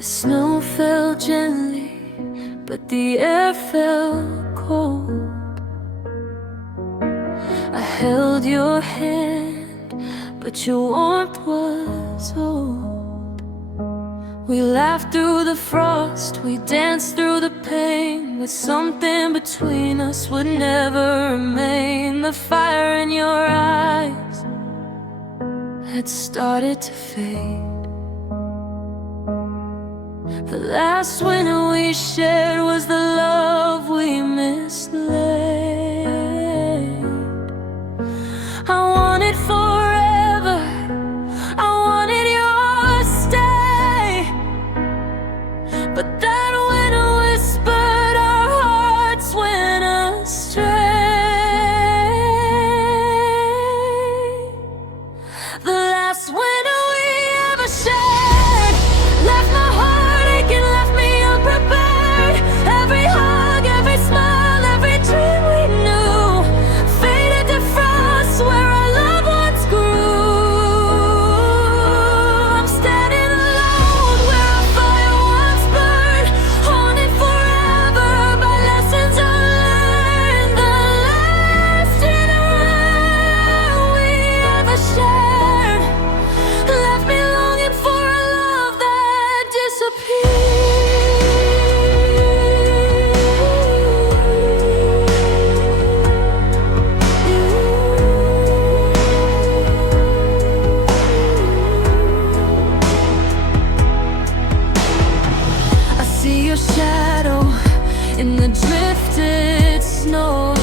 The snow fell gently, but the air felt cold. I held your hand, but your warmth was old. We laughed through the frost, we danced through the pain, but something between us would never remain. The fire in your eyes had started to fade. The last winter we shared was the love we mislaid. I wanted forever, I wanted your stay, but that winter whispered our hearts went astray. The last winter we ever shared left my heart aching, left me unprepared. Every hug, every smile, every dream we knew faded to frost where our love once grew. I'm standing alone where our fire once burned, haunted forever by lessons unlearned. The last dinner we ever shared left me longing for a love that disappeared. I see your shadow in the drifted snow.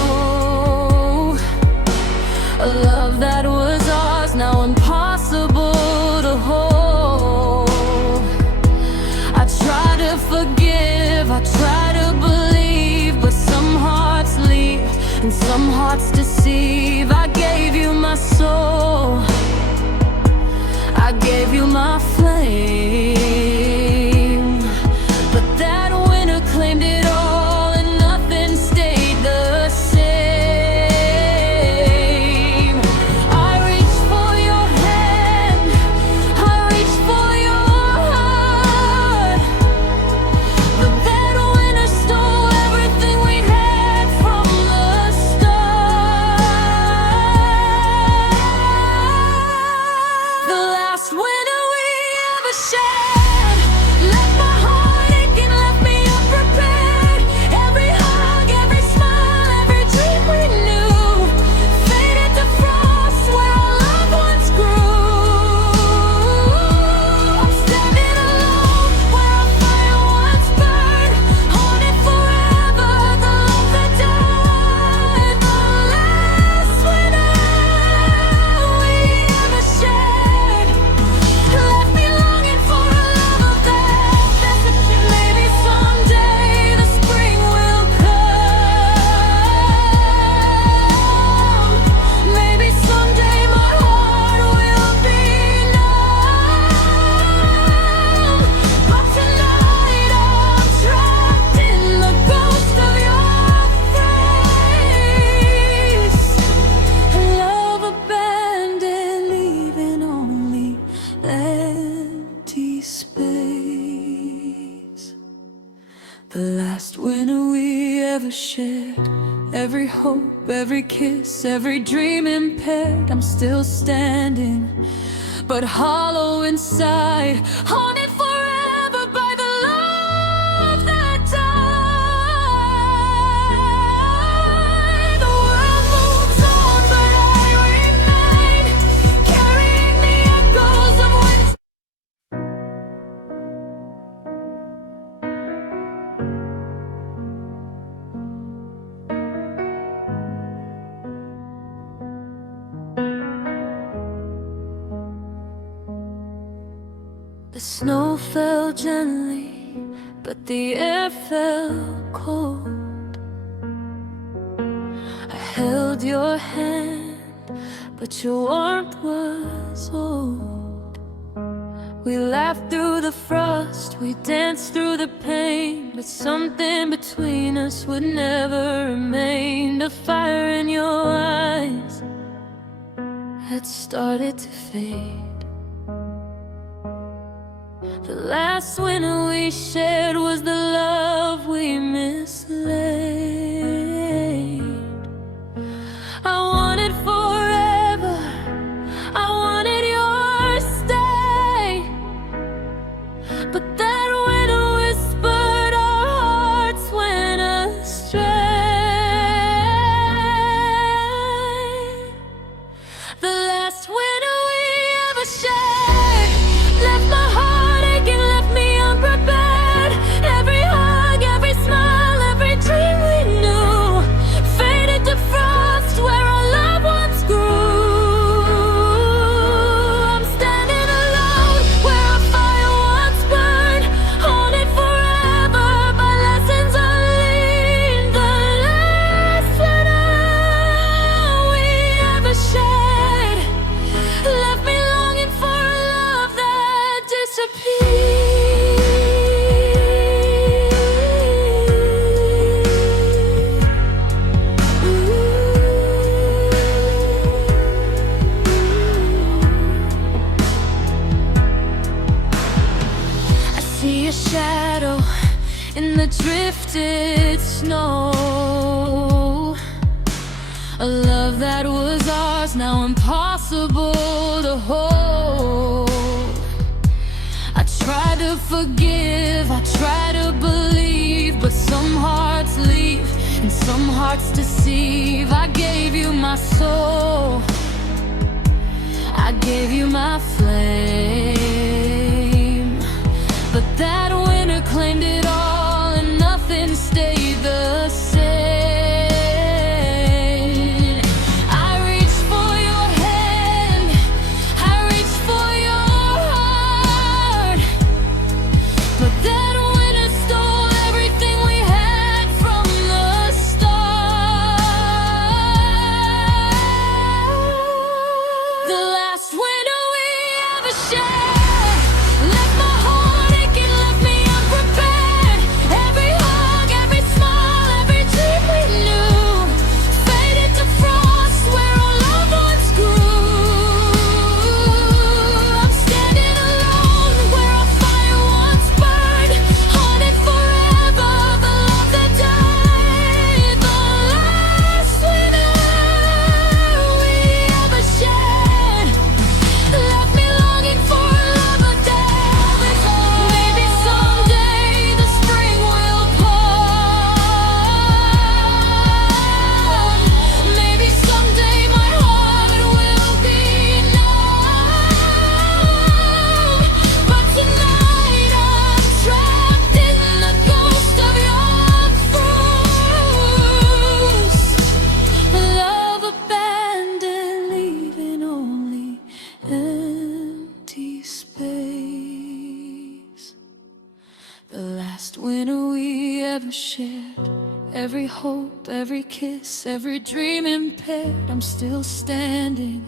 A love that was ours, now impossible to hold. I try to forgive, I try to believe, but some hearts leave and some hearts deceive. I gave you my soul, I gave you my flame, but that winter claimed it all and nothing stayed the same. I reached for your hand, I reached for your heart, but that winter stole everything we had from the start. The last winter we ever shared left my heart aching, left me unprepared. Every hug, every smile, every dream we knew faded to frost where our love once grew. I'm standing alone where our fire once burned, haunted forever, the love that died. The last winter we ever shared left me longing for a love that disappeared. Maybe someday the spring will come. Maybe someday my heart will be numb. But tonight I'm trapped in the ghost of your face. Love abandoned, leaving only empty space. The last winter we ever shared, every hope, every kiss, every dream impaired. I'm still standing, but hollow inside, haunted forever by the love that died. The world moves on, but I remain, carrying the echoes of winter. The snow fell gently, but the air felt cold. I held your hand, but your warmth was old. We laughed through the frost, we danced through the pain, but something between us would never remain. The fire in your eyes had started to fade. The last winter we shared was the love we mislaid. I wanted forever, I wanted your stay, but that winter whispered our hearts went astray. The last winter we ever shared left my heart aching, left me unprepared. Every hug, every smile, every dream we knew faded to frost where our love once grew. I'm standing alone where our fire once burned, haunted forever by lessons unlearned. The last winter we ever shared left me longing for a love that disappeared. I see a shadow in the drifted snow. A love that was ours, now impossible to hold. I try to forgive, I try to believe, but some hearts leave and some hearts deceive. I gave you my soul, I gave you my flame, but that winter claimed it all and nothing stayed the same. I reached for your hand, I reached for your heart, but that winter stole everything we had from the start. The last winter we ever shared left my heart aching, left me unprepared. Every hug, every smile, every dream we knew faded to frost where our love once grew. I'm standing alone where our fire once burned, haunted forever, the love that died. The last winter we ever shared left me longing for a love a day. Maybe someday the spring will come. Maybe someday my heart will be numb. But tonight I'm trapped in the ghost of your fruits. Love abandoned, leaving only empty space. The last winter we ever shared, every hope, every kiss, every dream impaired. I'm still standing,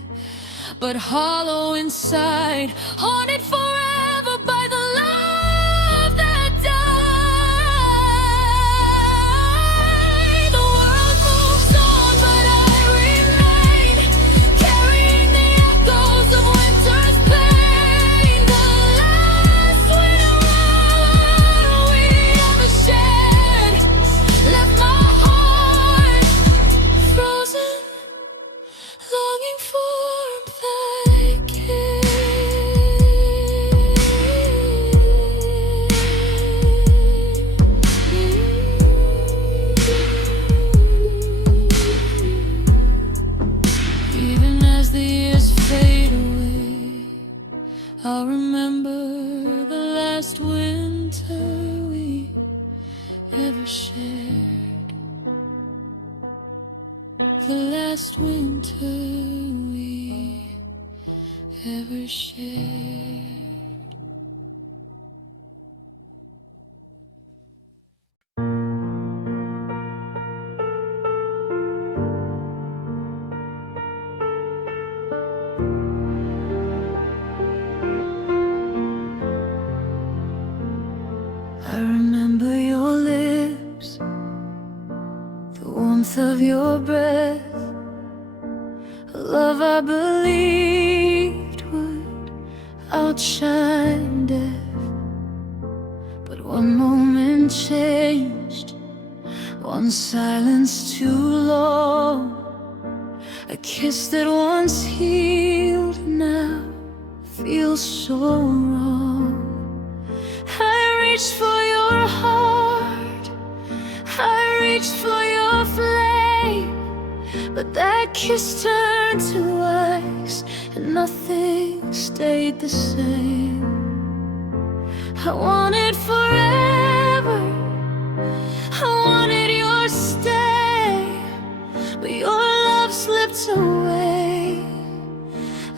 but hollow inside, haunted forever by the love that died. The world moves on, but I remain, carrying the echoes of winter's pain. The last winter we ever shared left my heart frozen, longing for warmth even as the years fade away, I'll remember the last winter we ever shared. The last winter we ever shared. I remember your lips, the warmth of your breath, a love I believed would outshine death. unchanged, one silence too long. A kiss that once healed now feels so wrong. I reached for your heart, I reached for your flame, but that kiss turned to ice and nothing stayed the same. I wanted forever, I wanted your stay, but your love slipped away,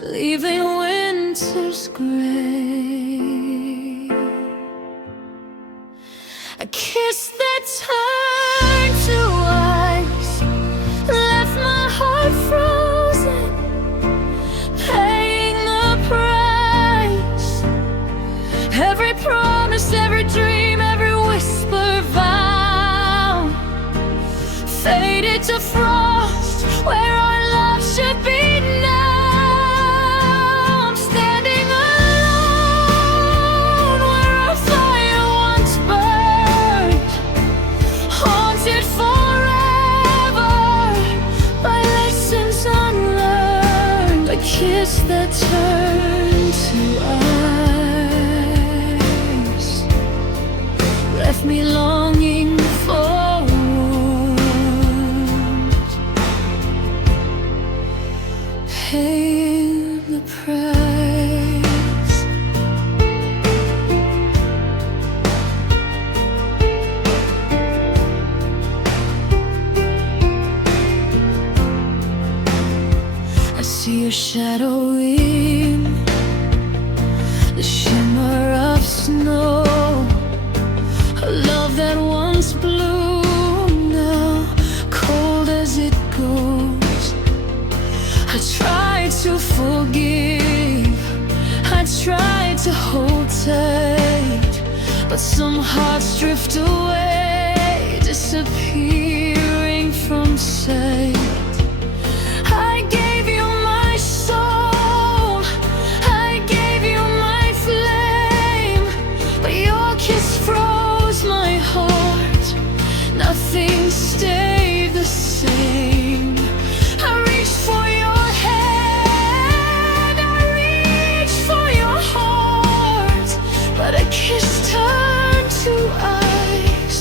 leaving winter's gray. A kiss that turned to ice left my heart frozen, paying the price. Every promise, every dream, every whisper vow faded to frost where our love should be now. I'm standing alone where our fire once burned, haunted forever by lessons unlearned. A kiss that turned to ice left me longing for warmth, paying the price. I see your shadow in the shimmer of snow, a love that once bloomed now cold as it goes. I tried to forgive, I tried to hold tight, but some hearts drift away, disappearing from sight. I gave you my soul, I gave you my flame, but your kiss froze my heart, nothing stayed the same. I reached for your hand, I reached for your heart, but a kiss turned to ice,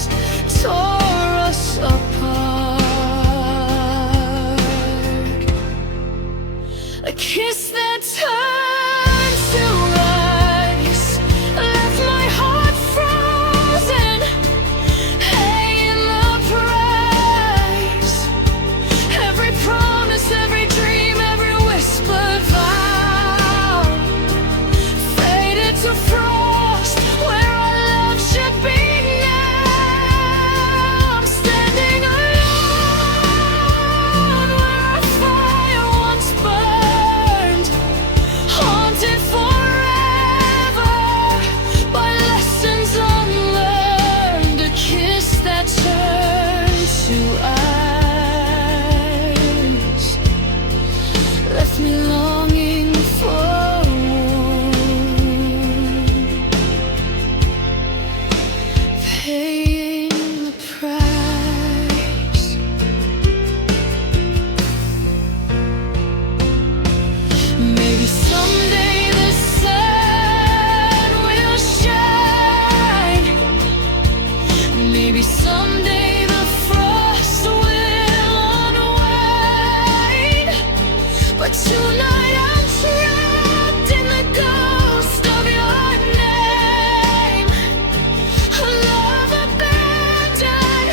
tore us apart. A kiss that turned to ice left my heart frozen, paying the price. Every promise, every dream, every whispered vow faded to frost where our love should be now. I'm standing alone where our fire once burned, haunted forever by lessons unlearned. A kiss that turned to ice left me longing for warmth, paying the price. Maybe someday the sun will shine, maybe someday the frost will unwind, but tonight I'm trapped in the ghost of your name. A love abandoned,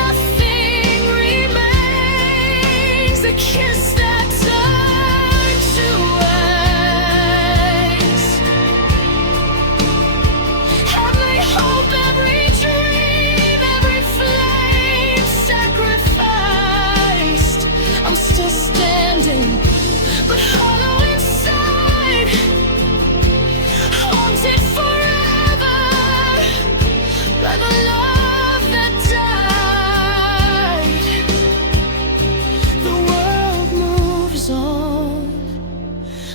nothing remains. A kiss that turned to ice. Every hope, every dream, every flame sacrificed. I'm still standing, but hollow inside, haunted forever by the love that died. The world moves on,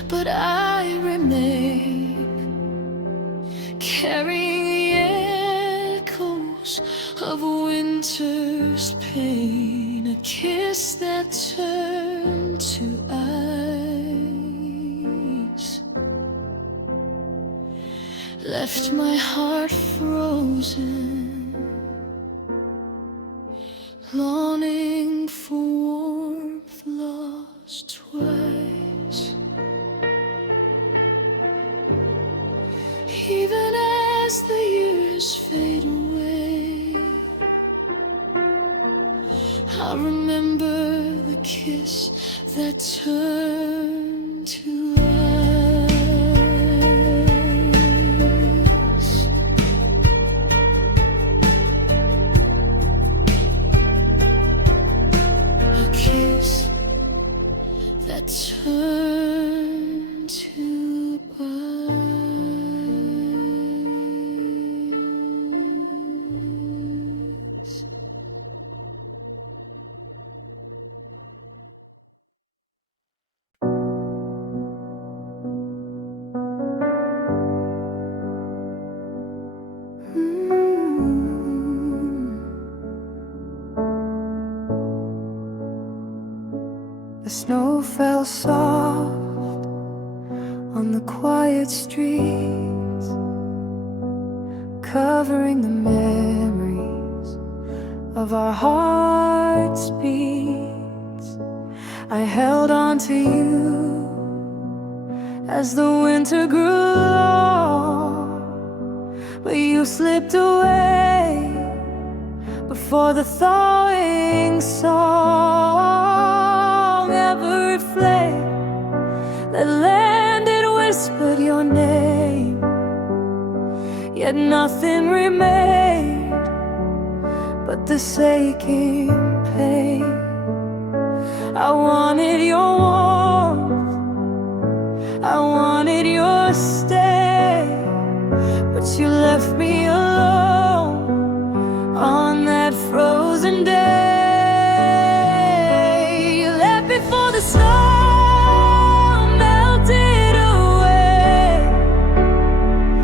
but I remain, carrying the echoes shadows of winter's pain, a kiss that turned to ice, left my heart frozen, longing for warmth lost twice. Even as the years fade away, I remember the kiss that turned to ice. A kiss that turned to ice. The snow fell soft on the quiet streets, covering the memories of our hearts' beats. I held on to you as the winter grew long, but you slipped away before the thawing song. Every flame that landed whispered your name, yet nothing remained but this aching pain. I wanted your warmth, I wanted your stay, but you left me alone on that frozen day. You left before the snow melted away,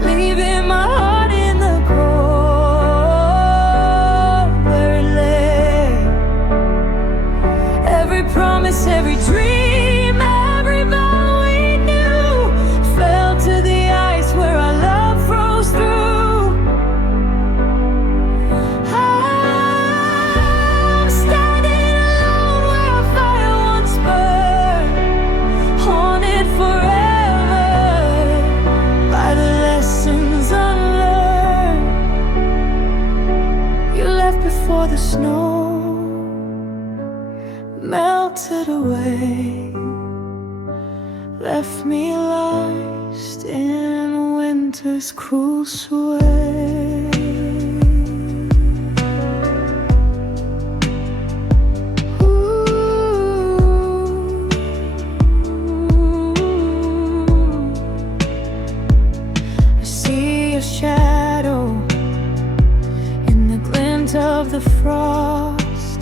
leaving my heart in the cold where it lay. Every promise, every dream, every vow we knew fell to the ice where our love froze through. I'm standing alone where our fire once burned, haunted forever by the lessons unlearned. You left before the snow melted away, left me lost in winter's cruel sway. Ooh. I see a shadow in the glint of the frost,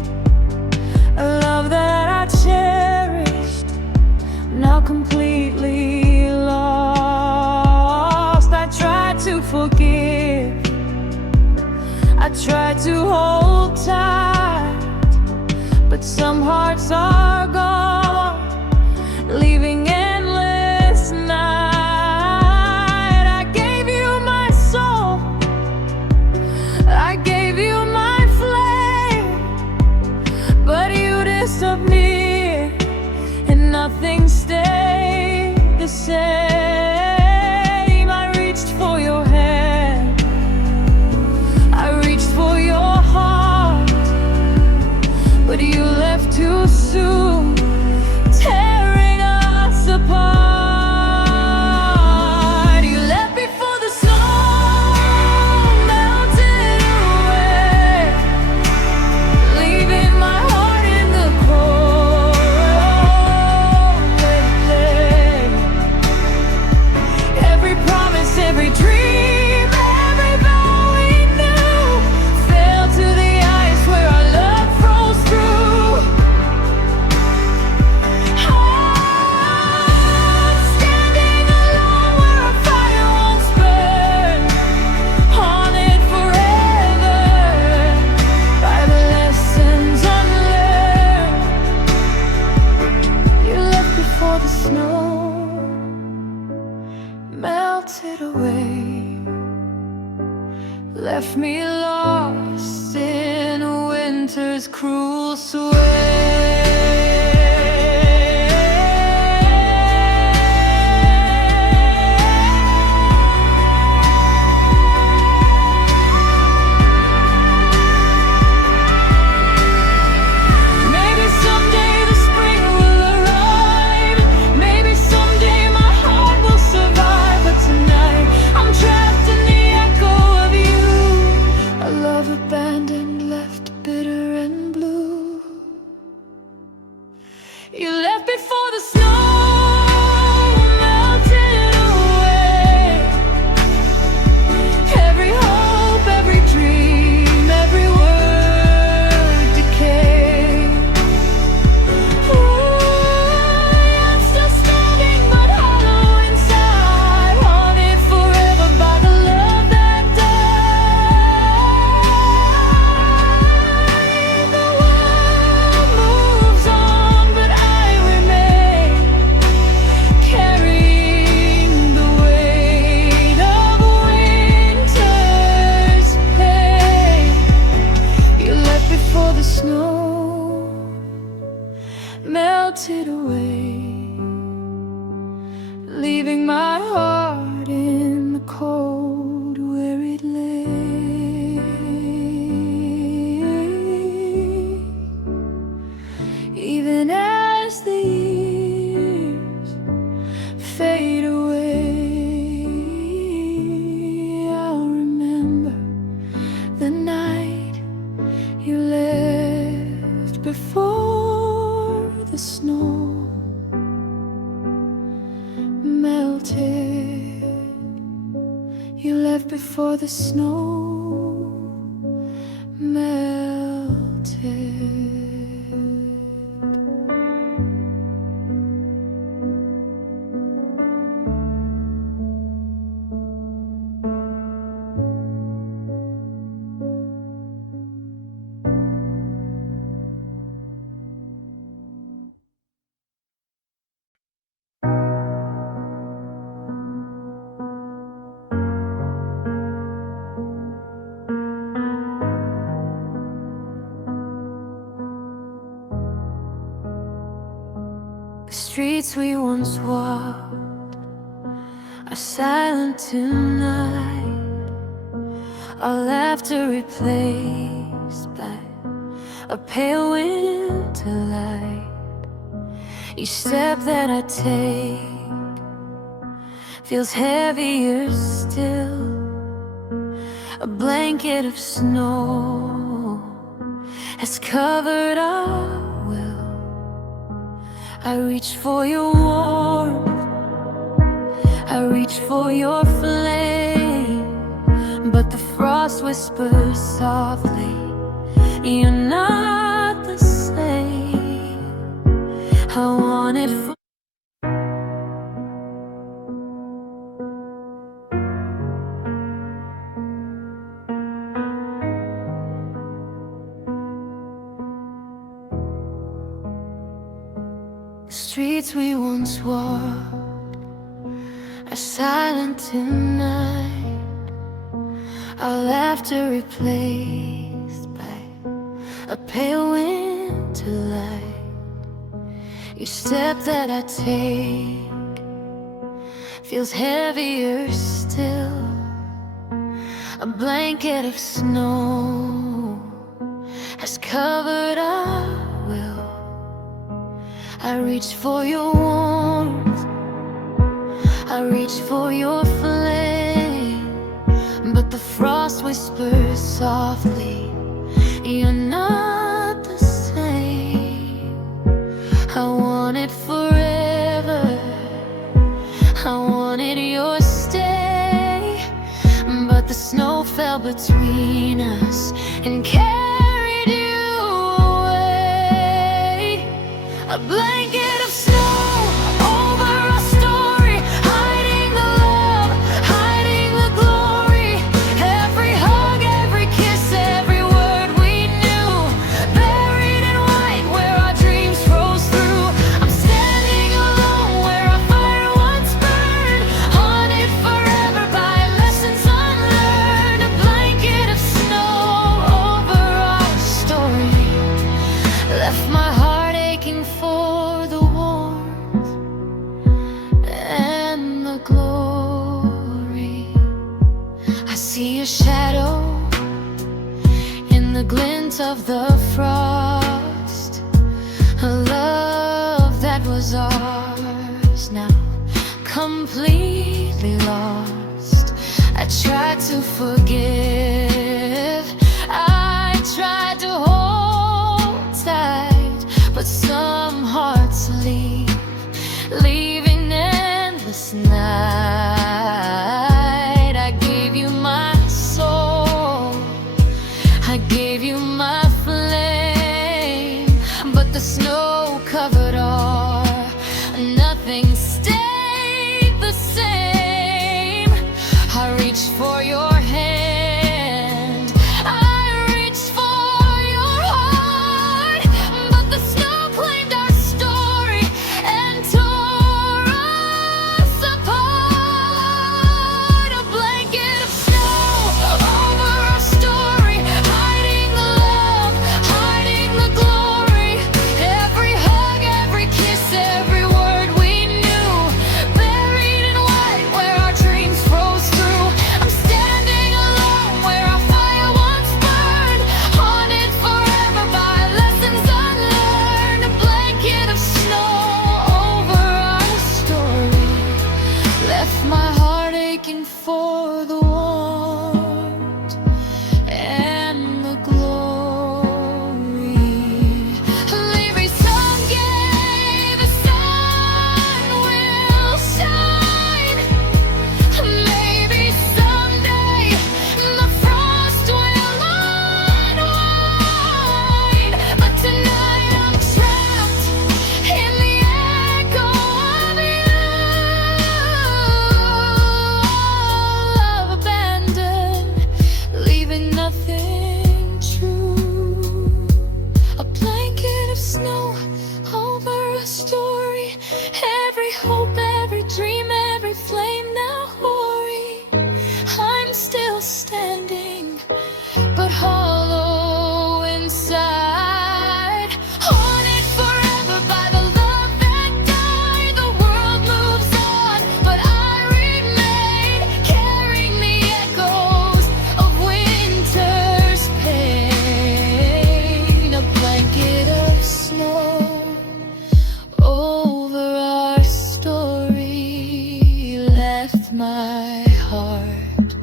a love that I cherished, now completely lost. I tried to forgive, I tried to hold tight, but some hearts are gone, leaving endless night. I gave you my soul, I gave you my flame, but you disappeared and nothing stayed the same. I reached for your hand, I reached for your heart, left me lost in a winter's cruel sway. Abandoned, left bitter and blue. You left before the snow melted away. Every hope, every dream, every word decayed. Ooh, I'm still standing but hollow inside, haunted forever by the love that died. The world moves on, but I remain, carrying the weight of winter's pain. You left before the snow melted away, leaving my heart in the cold where it lay. Even as the years fade away, I'll remember the night you left before the snow melted. You left before the snow melted. The streets we once walked are silent tonight, our laughter replaced by a pale winter light. Each step that I take feels heavier still, a blanket of snow has covered our will. I reach for your warmth, I reach for your flame, but the frost whispers softly, you're not the same. I want it for the streets we once walked are silent tonight, our laughter replaced by a pale winter light. Each step that I take feels heavier still, a blanket of snow has covered our will. I reach for your warmth, I reach for your flame, but the frost whispers softly, you're not the same. I want it forever, I wanted your stay, but the snow fell between us and carried you away. A blanket of snow over our story, hiding the love, hiding the glory. Every hug, every kiss, every word we knew, buried in white where our dreams froze through. I'm standing alone where our fire once burned, haunted forever by lessons unlearned. A blanket shadow, in the glint of the frost. A love that was ours, now completely lost. I tried to forgive, I tried to hold tight, but some hearts leave an endless night. I gave you my soul, I gave you my flame, but the snow covered all, nothing stayed the same. I reached for your hand, I reached for your heart, but the snow claimed our story and tore us apart. A blanket of snow over our story, hiding the love, hiding the glory. Every hug, every kiss, every word we knew, buried in white where our dreams froze through. I'm standing alone where our fire once burned, haunted forever by lessons unlearned. A blanket of snow over our story left my heart aching for the warmth and the glory. Maybe someday the sun will shine, maybe someday the frost will unwind, but tonight I'm trapped in the echo of you. Love abandoned, leaving nothing true. A blanket of snow over a story, every hope, every dream, every flame now hoary. I'm still standing, but hollow inside, haunted forever by the love that died. The world moves on, but I remain, carrying the echoes of winter's pain. A blanket of snow over our story left my heart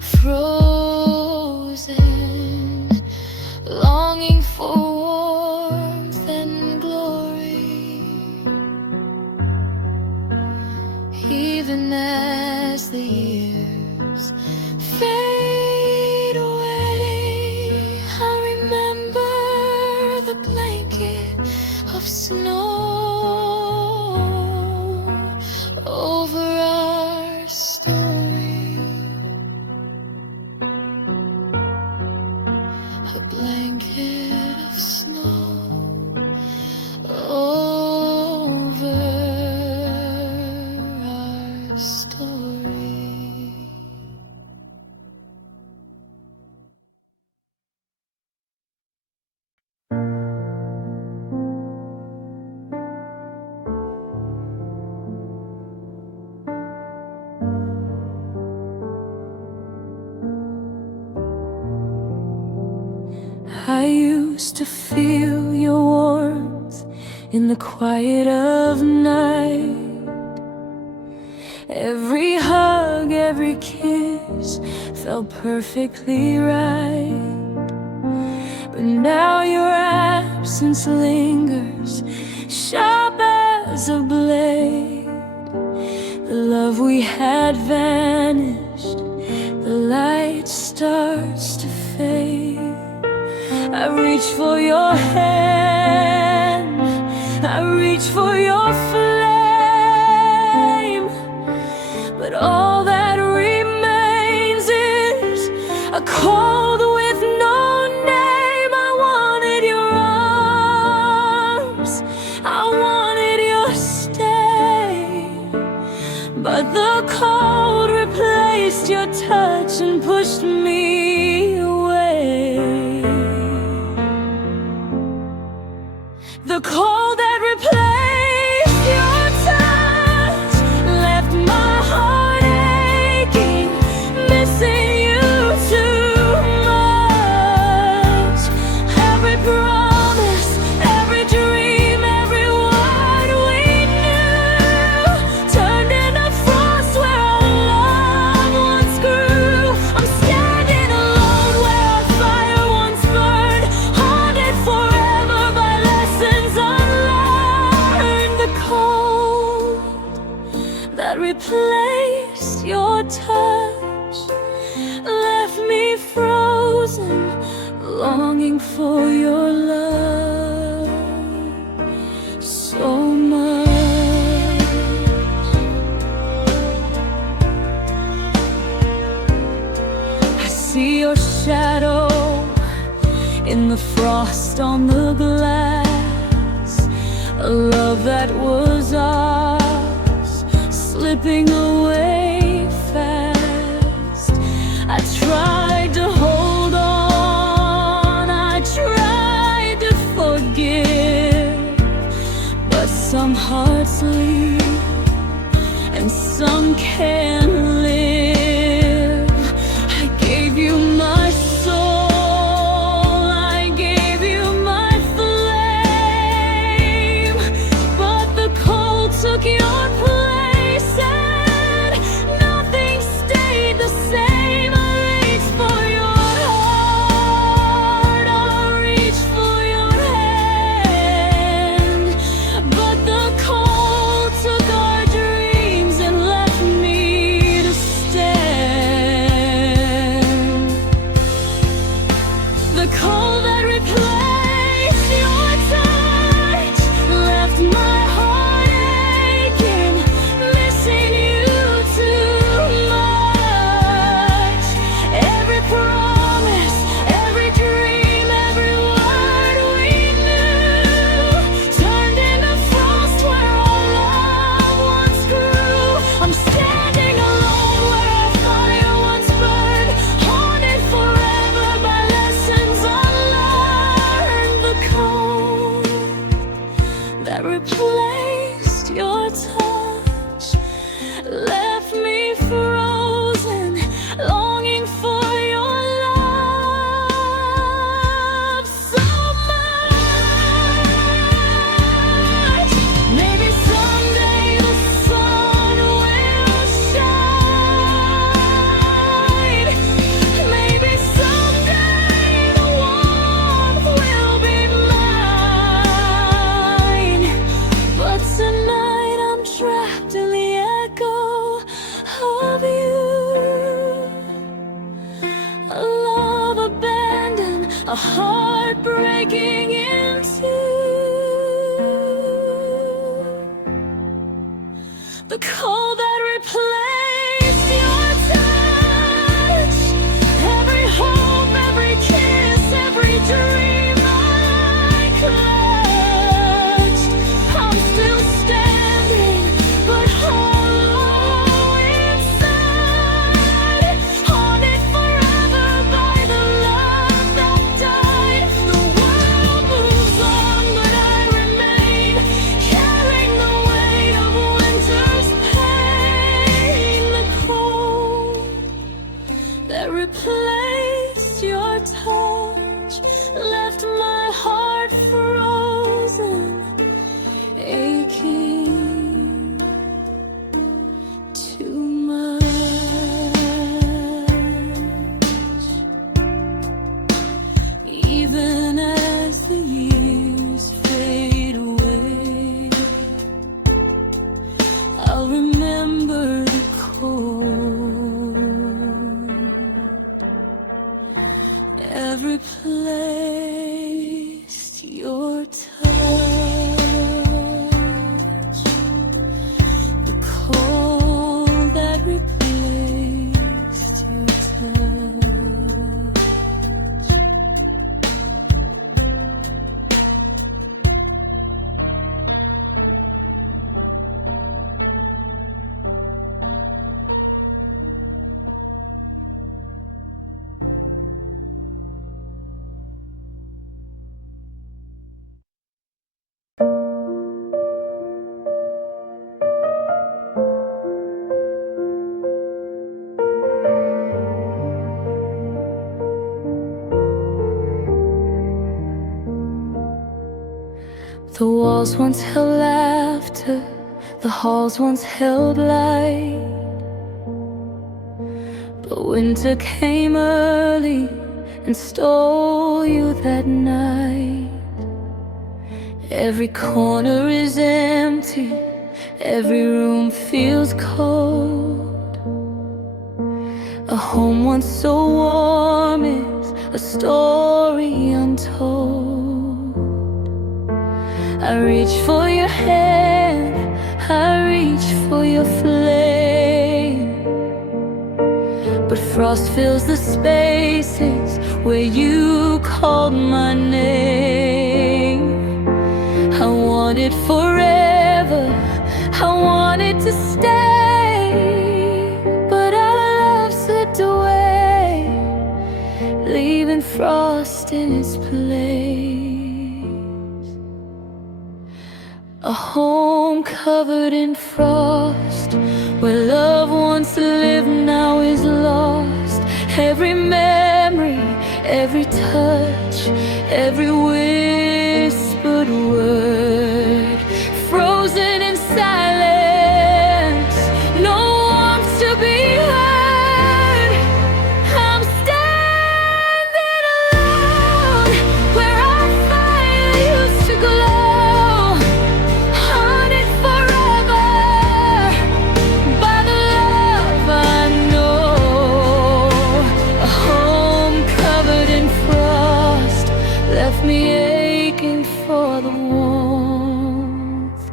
frozen, longing for warmth and glory. Even as the years fade away, I remember the blanket of snow over our story. A blanket of snow over our story. I used to feel your warmth in the quiet of night. Every hug, every kiss felt perfectly right. But now your absence lingers, sharp as a blade. The love we had vanished, the light starts to fade. I reach for your hand, I reach for your flame, but all that remains is a cold with no name. I wanted your arms, I wanted your stay, but the cold replaced your touch and pushed me away. The cold that replaced your longing for your love so much. I see your shadow in the frost on the glass, a love that was ours slipping away fast. I tried to hold on, I tried to forgive, but some hearts leave and some can't live. I gave you my soul, I gave you my flame, but the cold took your place and nothing stayed the same. I reached for your heart, I reached for your hand, but the cold took our dreams and left me to stand. The cold that replaced your touch left my heart aching, missing you too much. Every promise, every dream, every word we knew turned into frost where our love once grew. I'm standing alone where our fire once burned, haunted forever by lessons unlearned. The cold that replaced your touch left me frozen, longing for your love so much. Maybe someday the sun will shine. Maybe someday the warmth will be mine. But tonight I'm trapped in the echo of you. A love abandoned, a heart breaking in two. The cold that replaced your touch, every hope, every kiss, every dream I clutched. I'm still standing, but hollow inside, haunted forever by the love that died. The world moves on, but I remain, carrying the weight of winter's pain. The cold that replaced your touch left my heart frozen, aching too much. Even as the years fade away, I'll remember the cold, every place your touch, the cold that replaced your touch. The walls once held laughter, the halls once held light, but winter came early and stole you that night. Every corner is empty, every room feels cold. A home once so warm is a story untold. reach for your hand, I reach for your flame. But frost fills the spaces where you called my name. I want it forever, I want it to stay, but our love slipped away, leaving frost in its place. A home covered in frost, where love once lived now is lost. Every memory, every touch, every whispered word, frozen in silence, no warmth to be heard. I'm standing alone where our fire used to glow, haunted forever by the love I know. A home covered in frost left me aching for the warmth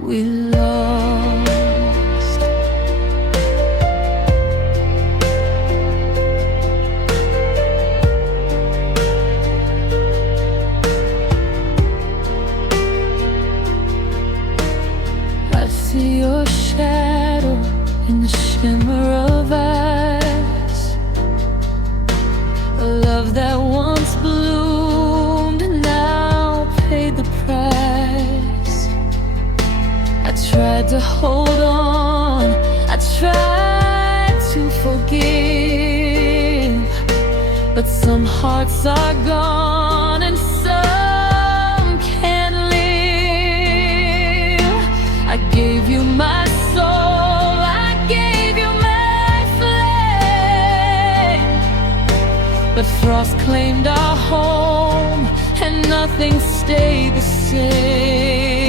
we lost. I see your shadow in the shimmer of eyes, a love that once bloomed and now paid the price. I tried to hold on, I tried to forgive, but some hearts are gone and some can't live. I gave you my soul, I gave you my flame, but frost claimed our home and nothing stayed the same.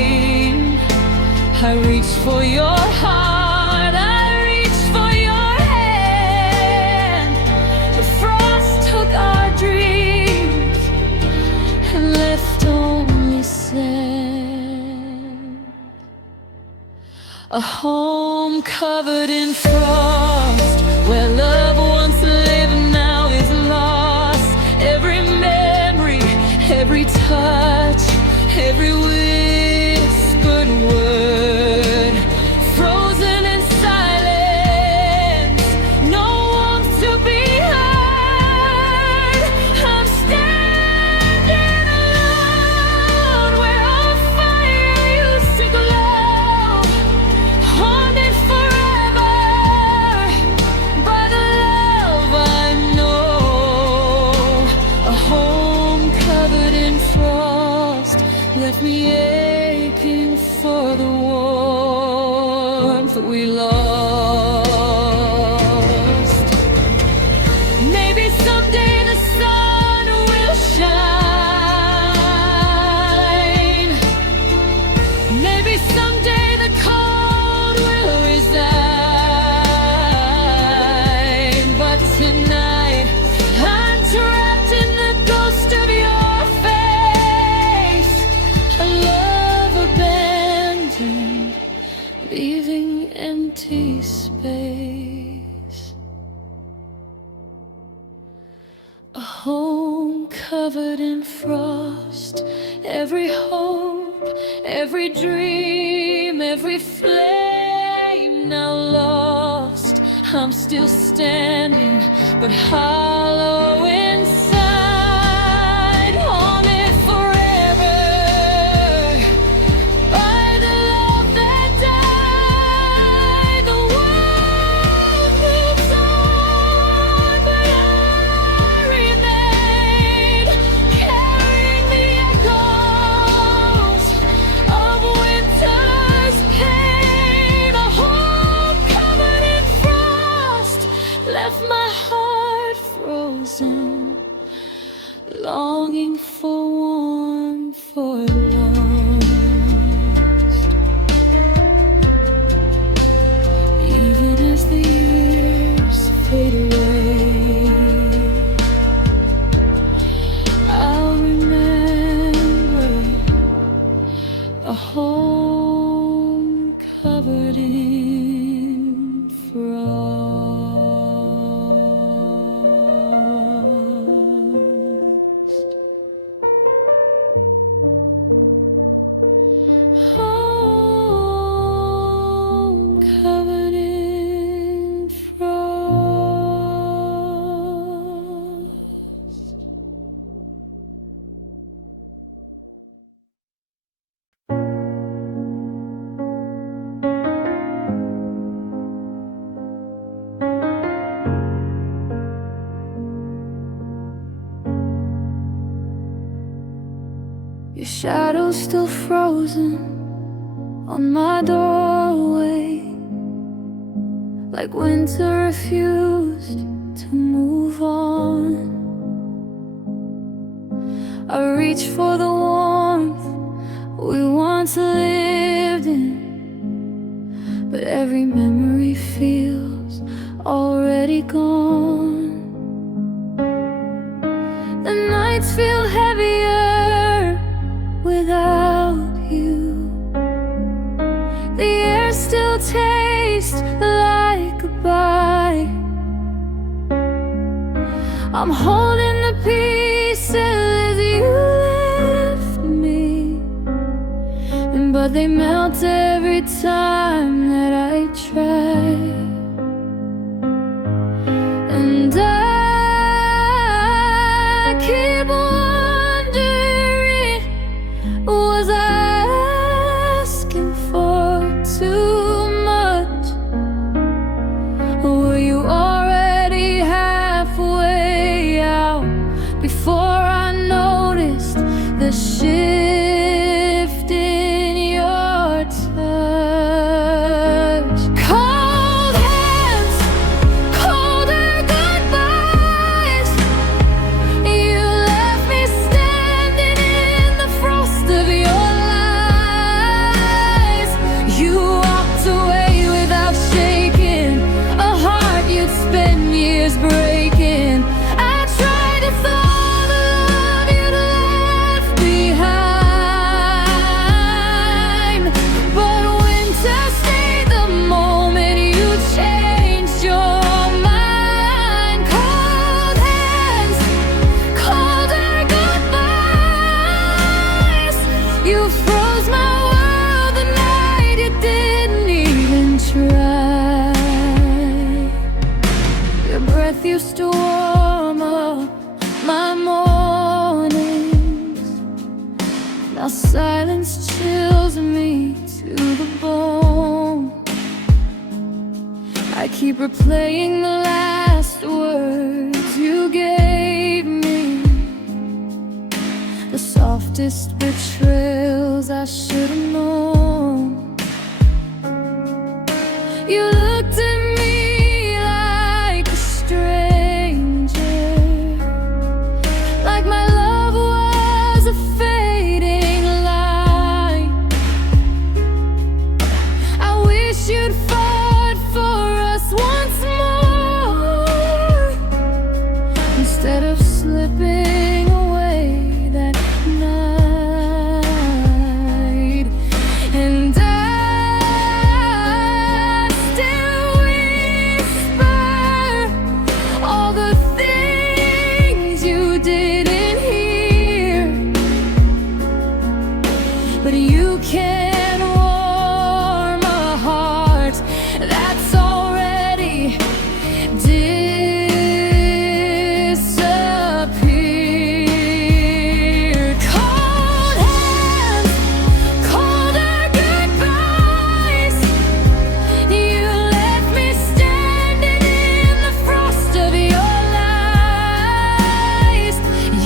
I reached for your heart, I reached for your hand, but frost took our dreams and left only sand. A home covered in frost, where love once lived now is lost. Every memory, every touch, every whispered word, frozen in silence, no warmth to be heard. I'm standing alone where our fire used to glow, haunted forever by the love I know. A home covered in frost left me aching for the warmth that we lost. Maybe someday the sun will shine, maybe someday the cold will resign, but tonight I'm trapped in the ghost of your face. A love abandoned, leaving empty space. A home covered in frost, every hope, every dream, every flame now lost. I'm still standing, but hollow inside, haunted forever by the love that died. The world moves on, but I remain, carrying the echoes of winter's pain. A home covered in frost left my heart frozen, longing for warmth for lost. Even as the years fade away, I'll remember a home Your shadow's still frozen on my doorway, like winter refused to move on. I reach for the warmth we once lived in, but every memory feels already gone. The nights feel heavier without you. The air still tastes like goodbye. I'm holding the pieces you left me, but they melt every time that I try. And I keep wondering, was I asking for too much? Were you already halfway out before I noticed the shift in your touch? Cold hands, colder goodbyes. You left me standing in the frost of your lies. You walked away without shaking a heart you'd spent years breaking. I tried to thaw the love you'd left behind, but winter stayed the moment you changed your mind. Cold hands, colder goodbyes. You froze my world the night you didn't even try. Your breath used to warm up my mornings. Now silence chills me to the bone. I keep replaying the last words you gave me, the softest betrayals I should have known. You looked at me like a stranger, like my love was a fading light. I wish you'd fought for us once more, instead of slipping away that night. And I still whisper all the things you didn't hear, but you can't warm a heart that's already disappeared. Cold hands, colder goodbyes. You left me standing in the frost of your lies.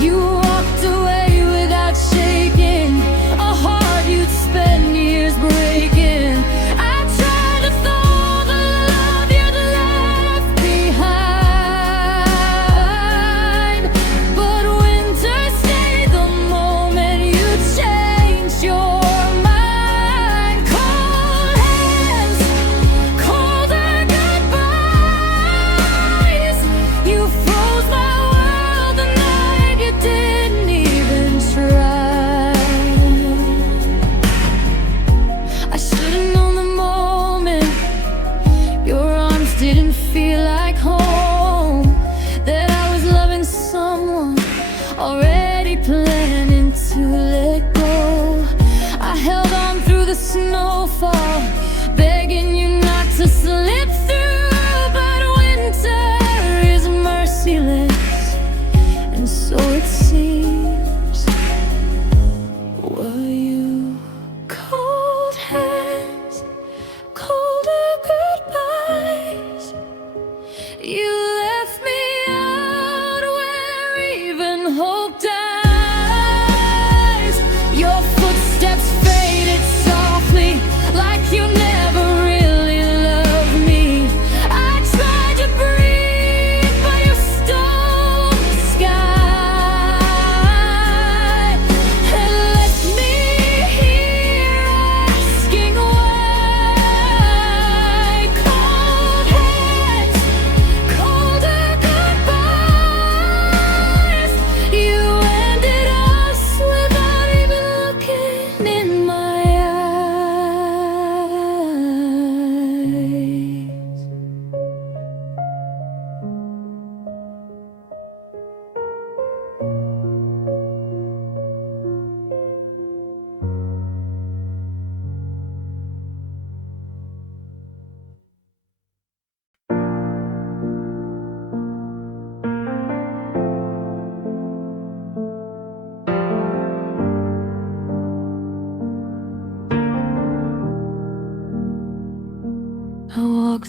You walked away without shaking a heart you'd spent years breaking. I tried to thaw the love you'd left behind, but winter stayed the moment you changed your mind. Cold hands, colder goodbyes. You froze my world the night you didn't even try. I should've known the moment your arms didn't feel like home, that I was loving someone already planning to let go. I held on through the snowfall, begging you not to slip through, but winter is merciless, and so it seems. Were you cold hands, colder goodbyes? You left me out where even hope dies.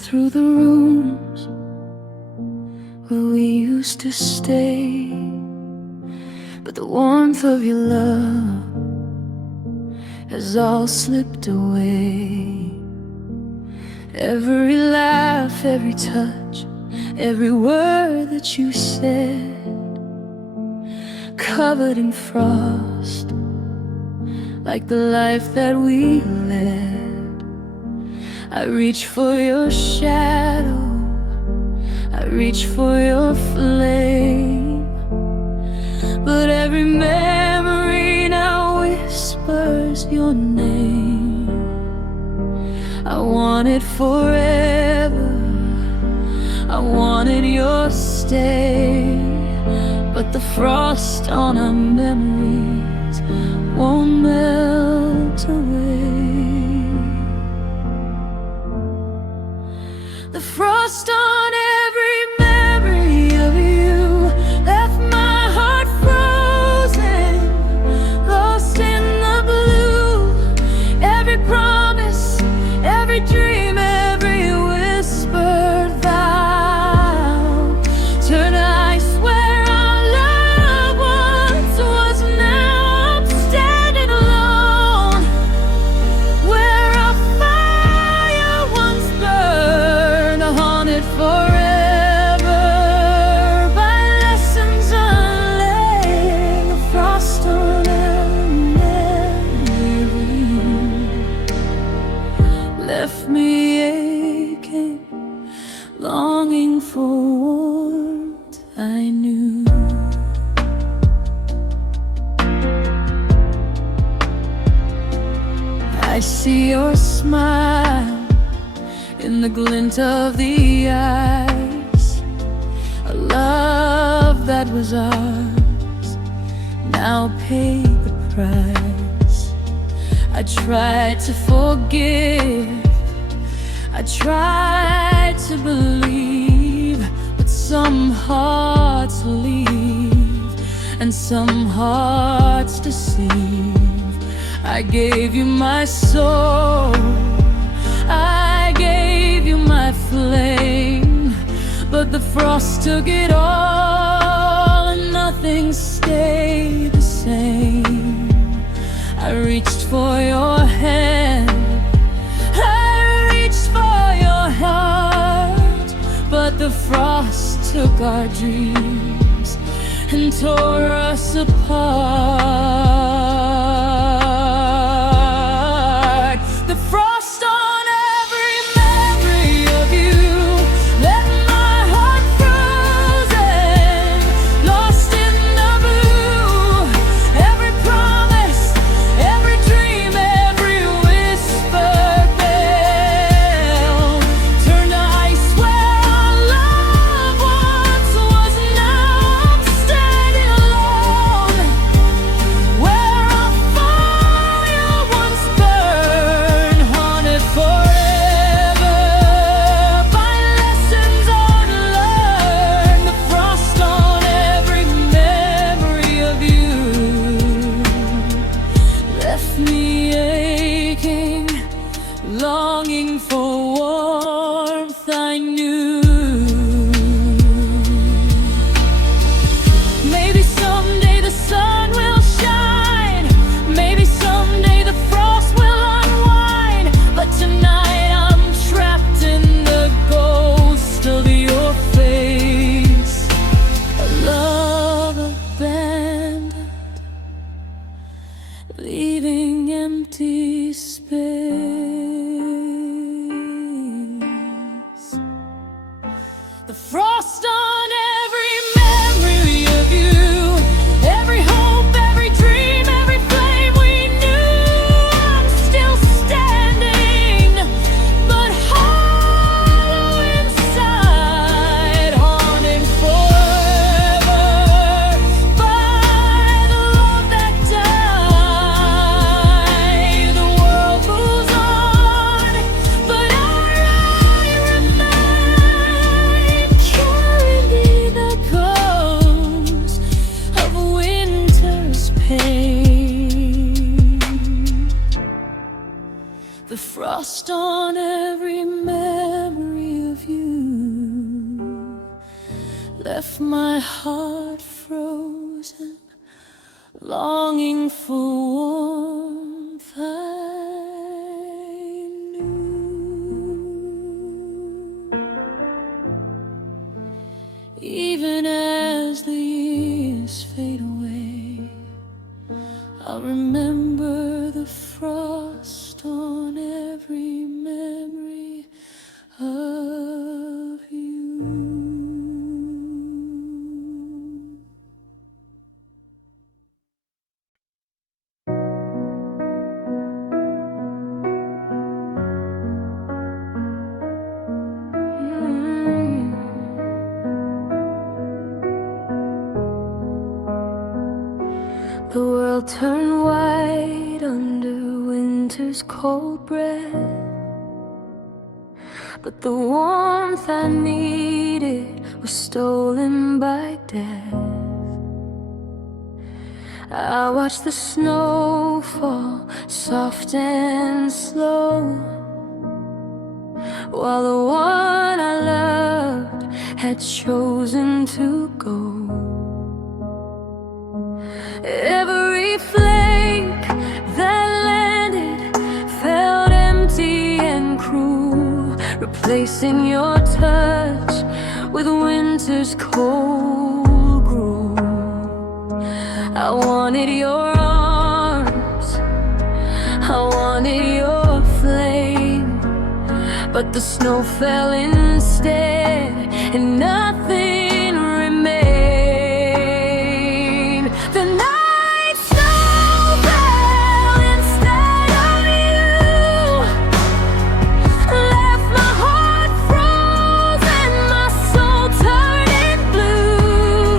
through the rooms where we used to stay, but the warmth of your love has all slipped away. Every laugh, every touch, every word that you said, covered in frost, like the life that we led. I reach for your shadow, I reach for your flame, but every memory now whispers your name. I want it forever, I wanted your stay, but the frost on our memories won't melt away. The frost on every memory of you left my heart frozen, lost in the blue. Every promise, every dream, every whispered vow turned to ice where our love once was. Now I'm standing alone where a fire once burned, haunted forever by lessons unlearned. The frost on every memory left me aching, longing for warmth I knew. I see your smile in the glint of the eyes. A love that was ours now paid the price. I tried to forgive, I tried to believe, but some hearts leave and some hearts deceive. I gave you my soul, I gave you my flame, but the frost took it all and nothing stayed the same. I reached for your hand, I reached for your heart, but the frost took our dreams and tore us apart. The frost on every memory of you left my heart frozen, lost in the blue. Every promise, every dream, every whispered bell turned to ice where our love once was. Now I'm standing alone where a fire once burned, haunted forever by lessons unlearned. The frost on every memory of you left me aching, longing for warmth I knew. Maybe someday the sun will shine, maybe someday the frost will unwind, but tonight I'm trapped in the ghost of your face. A love abandoned, leaving empty space. The frost on every memory of you, every hope, every dream, every flame we knew. I'm still standing, but hollow inside, haunted forever by the love that died. The world moves on, but I remain, carrying the ghost of winter's pain. The frost on every memory left my heart frozen, longing for warmth I knew. Even as the years fade away, I'll remember the frost on every memory of you. The world turned white under winter's cold breath, but the warmth I needed was stolen by death. I watched the snow fall soft and slow, while the one I loved had chosen to go. Every flake that landed felt empty and cruel, replacing your touch with winter's cold gruel. I wanted your arms, I wanted your flame, but the snow fell instead, and nothing remained. The night snow fell instead of you, left my heart frozen, my soul turning blue.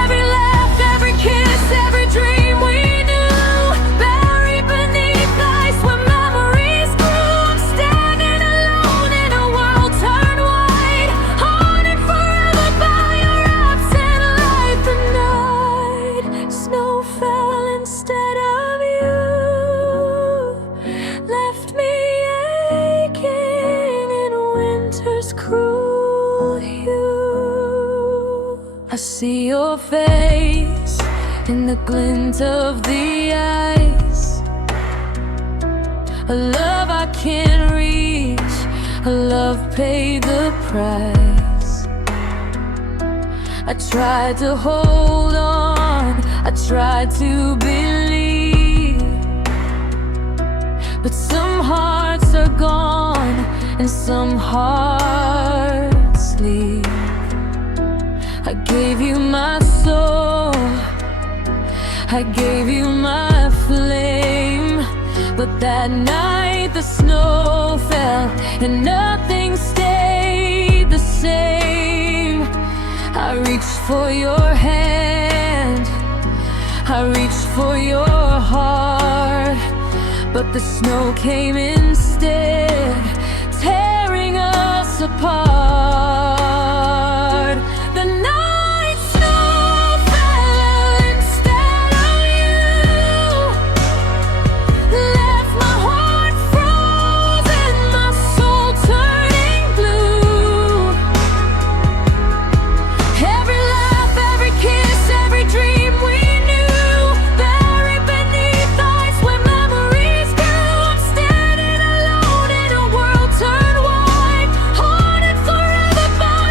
Every laugh, every kiss, every dream we knew, buried beneath ice where memories grew. I'm standing alone in a world turned white, haunted forever by your absent light. The night snow fell instead of you, left me aching in winter's cruel hue. I see your face in the glint of the ice, a love I can't reach, a love paid the price. I tried to hold on, I tried to believe, but some hearts are gone and some hearts leave. I gave you my soul, I gave you my flame, but that night the snow fell and nothing stayed the same. I reached for your hand, I reached for your heart, but the snow came instead, tearing us apart. The night snow fell instead of you, left my heart frozen, my soul turning blue. Every laugh, every kiss, every dream we knew, buried beneath ice where memories grew. I'm standing alone in a world turned white, haunted forever by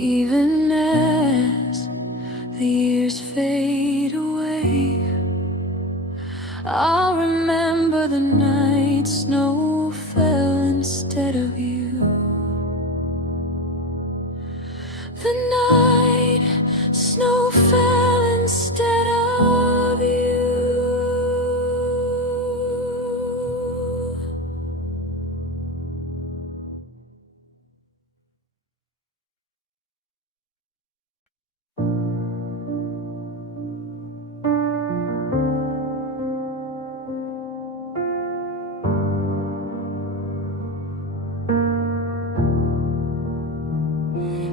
Even as the years fade away, I'll remember the night snow fell instead of you. The night snow fell instead of you.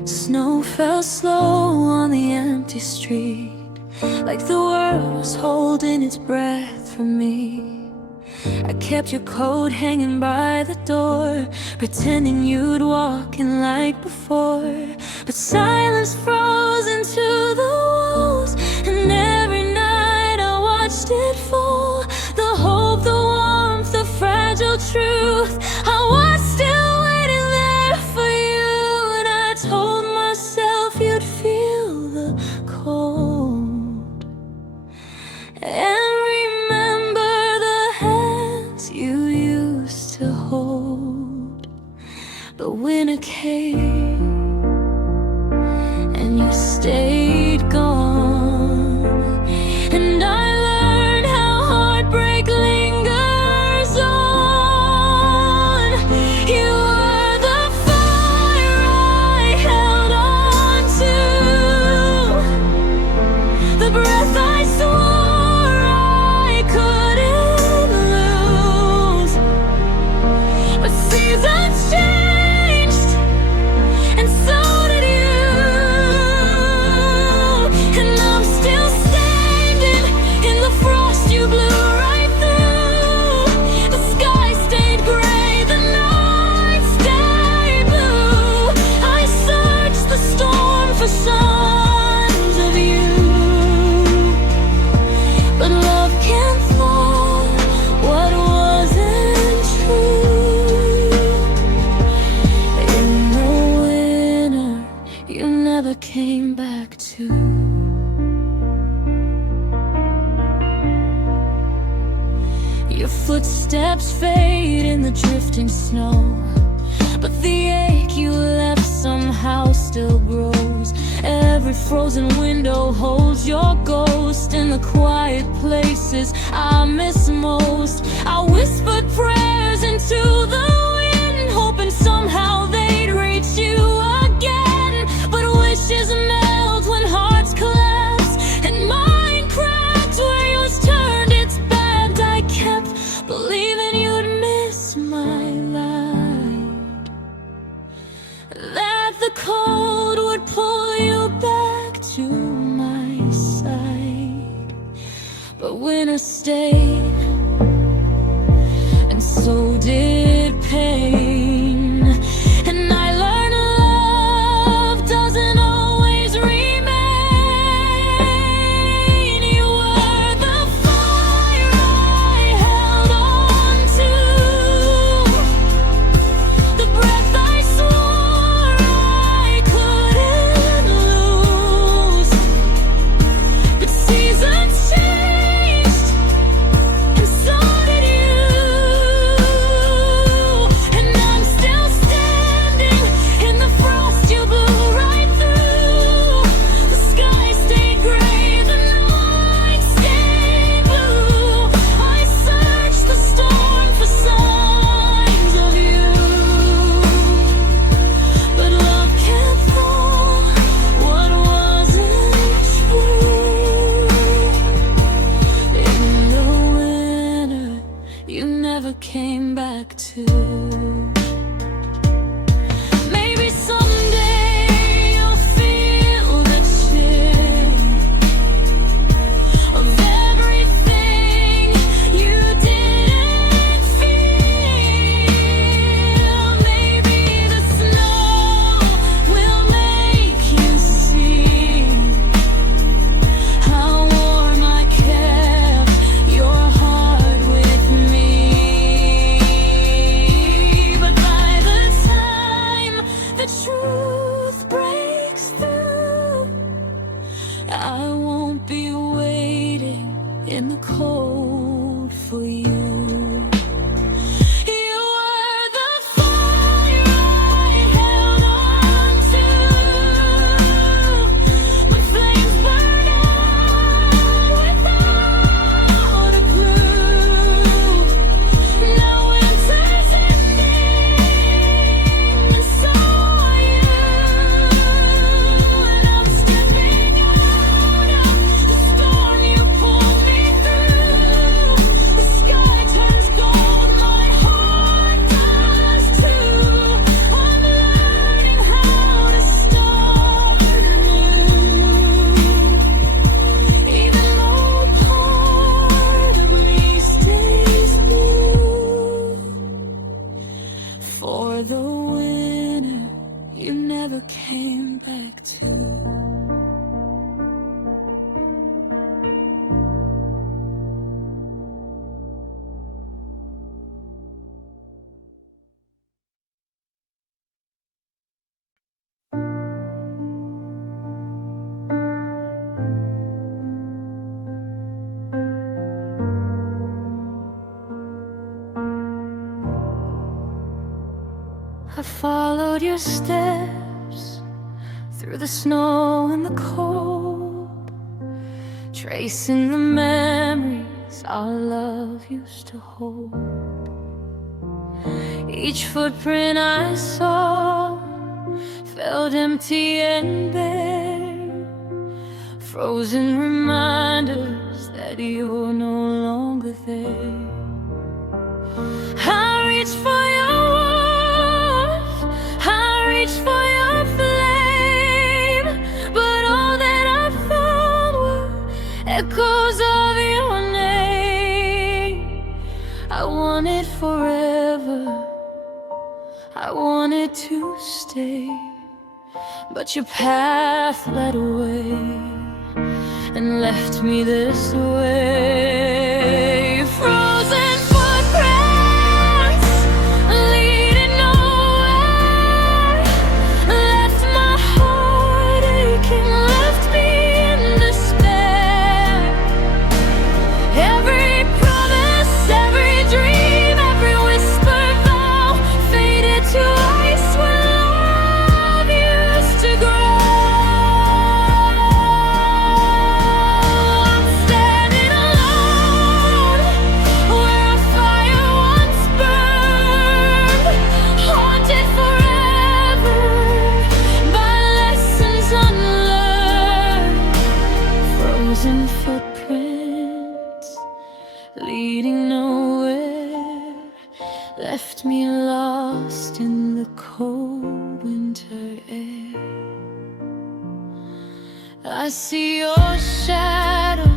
Snow fell slow on the empty street, like the world was holding its breath for me. I kept your coat hanging by the door, pretending you'd walk in like before. But silence froze into the walls, and every night I watched it fall. The hope, the warmth, the fragile truth, I was still waiting there for you. And I told myself you'd feel the cold and remember the hands you used to hold. But winter came and you stayed gone, and I learned how heartbreak lingers on. You were the fire I held on to, the breath I swore I couldn't lose. But seasons changed, and so did you. And I'm still standing in the frost you blew right through. The sky stayed gray, the night stayed blue. I searched the storm for signs of you, but love can't thaw what wasn't true. In the winter you never came back to. Your footsteps fade in the drifting snow, but the ache you left somehow still grows. Every frozen window holds your ghost. In the quiet places I miss most, I whispered prayers into the wind, hoping somehow they'd reach you again. But wishes melt when hearts collapse, and mine cracked where yours turned its back. I kept believing you'd miss my light, that the cold would pull you back to my side. But winter stayed, and so did pain. And I learned love doesn't always remain. You were the fire I held on to, the breath I swore I couldn't lose. But seasons changed, back to. I followed your steps through the snow and the cold, tracing the memories our love used to hold. Each footprint I saw felt empty and bare, frozen reminders that you're no longer there. I reached for your warmth, I reached for your flame, but all that I found were echoes of your name. I wanted forever, I wanted to stay, but your path led away and left me this way. Frozen footprints leading nowhere, left my heart aching, left me in despair. Every promise, every dream, every whispered vow faded to ice when love used to grow. I'm standing alone where a fire once burned, haunted forever by lessons unlearned. Frozen footprints leading nowhere, left me lost in the cold winter air. I see your shadow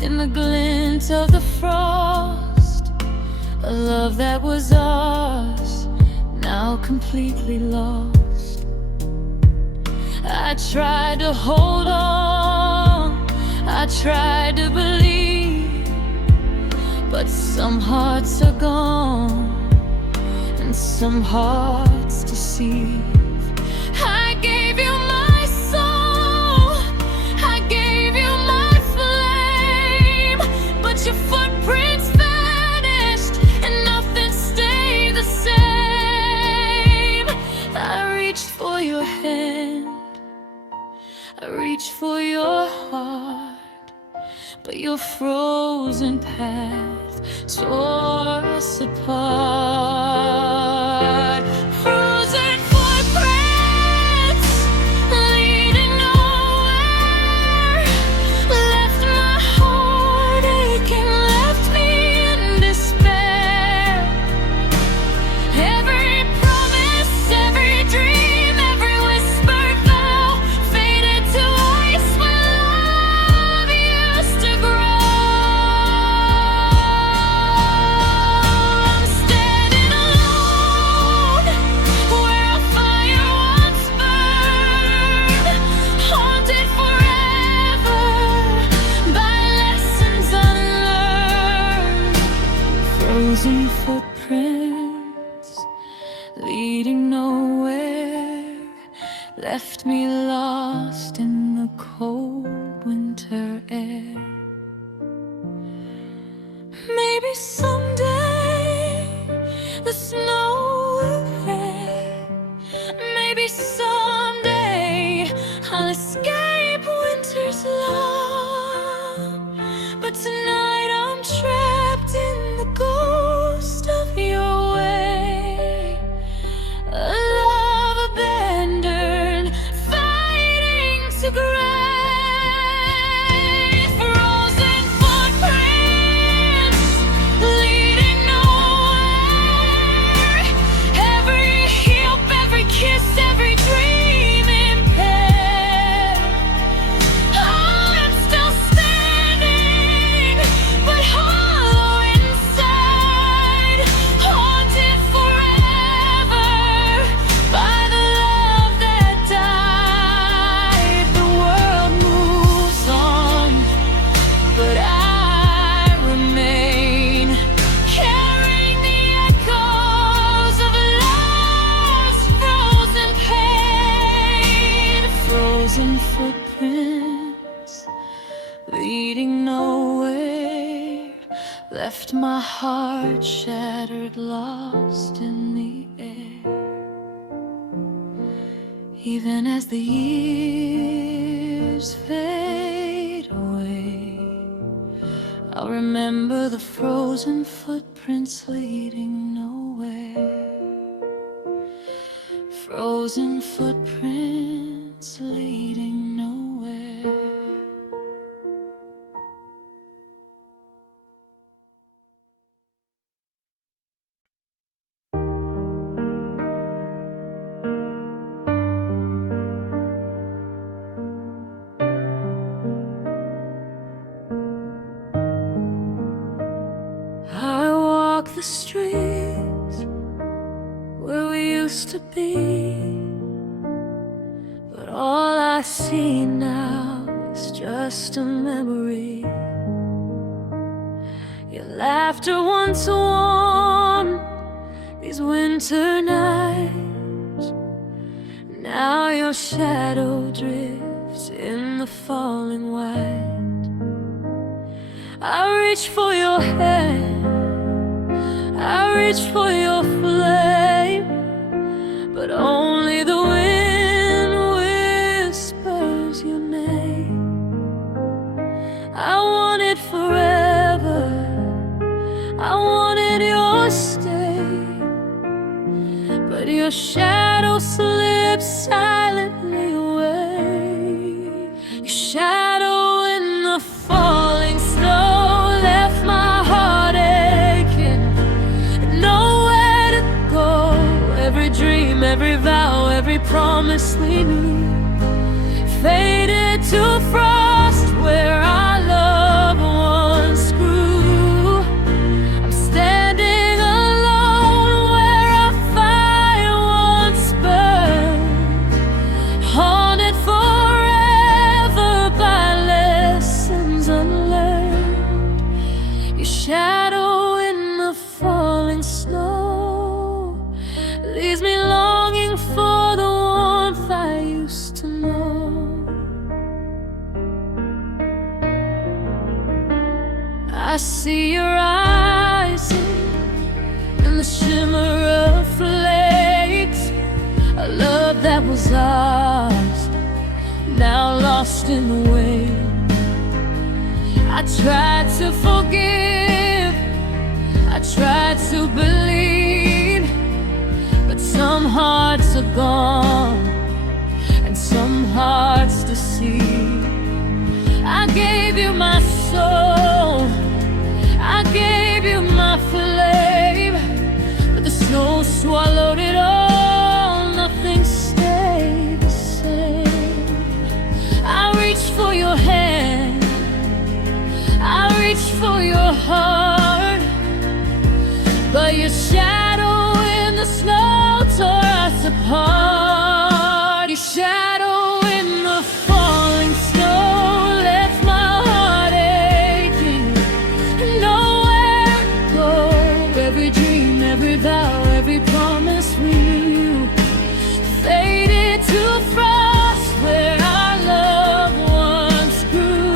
in the glint of the frost, a love that was ours, now completely lost. I tried to hold on, I tried to believe, but some hearts are gone and some hearts deceive. I gave you my soul, I gave you my flame, but your footprints vanished and nothing stayed the same. I reached for your hand, I reached for your heart, but your frozen path tore us apart. Frozen footprints leading nowhere, left my heart aching, left me in despair. Every promise, every dream, every whispered vow faded to ice when love used to grow. I'm standing alone where a fire once burned, haunted forever by lessons unlearned. Frozen footprints leading nowhere, left me lost in the cold winter air. Maybe someday the snow will fade, maybe someday I'll escape winter's love, but tonight I'm trapped in the ghost of your way. A love abandoned, fighting to grave. Frozen footprints leading footprints leading nowhere, left my heart shattered, lost in the air. Even as the years fade away, I'll remember the frozen footprints leading nowhere. Frozen footprints leading nowhere. I walk the streets where we used to be, but all I see now is just a memory. Your laughter once warm these winter nights, now your shadow drifts in the falling white. I reach for your hand, I reach for your flame, but only the wind whispers your name. I want it forever, I wanted your stay, but your shadow slips silently away. Your shadow in the falling snow left my heart aching, nowhere to go. Every dream, every vow, every promise we made faded to frost where our love once grew. I'm standing alone where our fire once burned, haunted forever by lessons unlearned. Your shadow in the falling snow leaves me longing for the warmth I used to know. I see your eyes in the shimmer of flakes, a love that was ours, now lost in the wind. I tried to forgive, I tried to believe, but some hearts are gone and some hearts deceive. I gave you my soul, I gave you my flame, but the snow swallowed it all, nothing stayed the same. I reach for your hand, I reach for your heart, but your shadow in the snow tore us apart. Your shadow in the falling snow left my heart aching, nowhere to go. Every dream, every vow, every promise we knew faded to frost where our love once grew.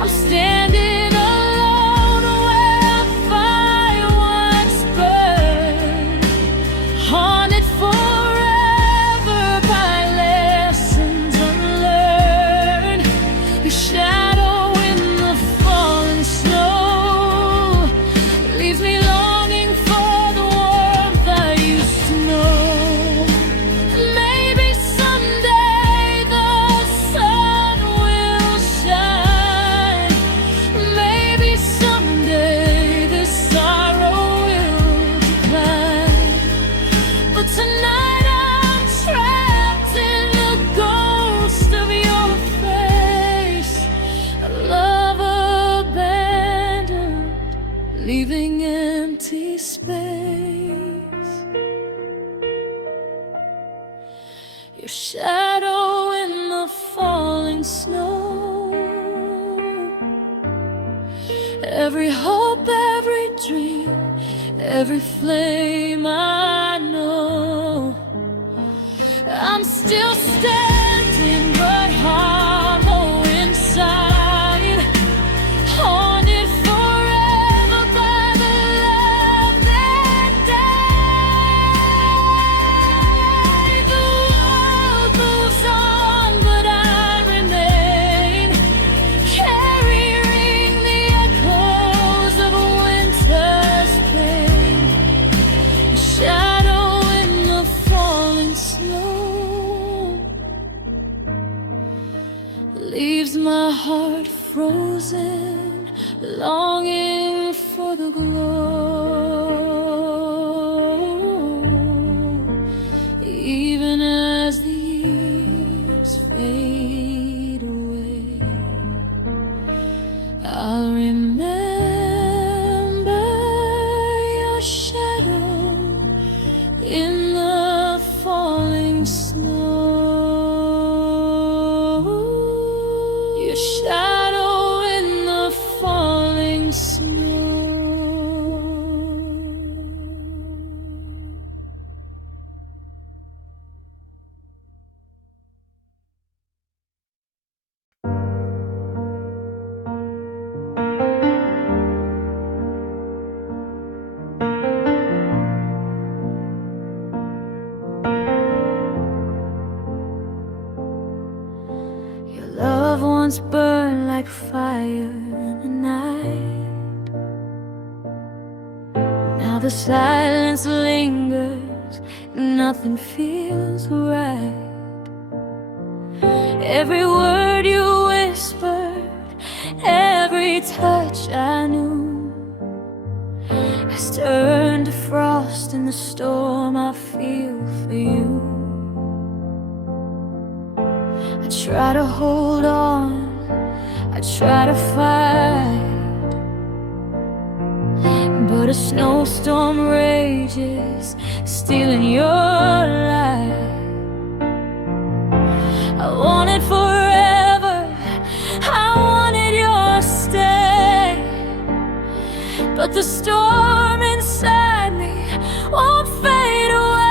I'm standing alone where our fire once burned, haunted forever by lessons unlearned. Your shadow in the falling snow leaves me longing for the warmth I used to know. Maybe someday the sun will shine, maybe someday this sorrow will decline, but tonight I'm trapped in the ghost of your face, a love abandoned, leaving empty space. Your shadow in the falling snow, every hope, every dream, every flame I know. I'm still standing leaves my heart frozen, longing for the glow. Even as the years fade away, I'll remember your shadow in the falling snow. Your shadow in the falling snow. Your love once burned like fire in the night. Now the silence lingers, nothing feels right. Every word you whispered, every touch I knew, has turned to frost in the storm I feel for you. I try to hold on, I try to fight, but a snowstorm rages, stealing your light. I wanted forever, I wanted your stay, but the storm inside me won't fade away.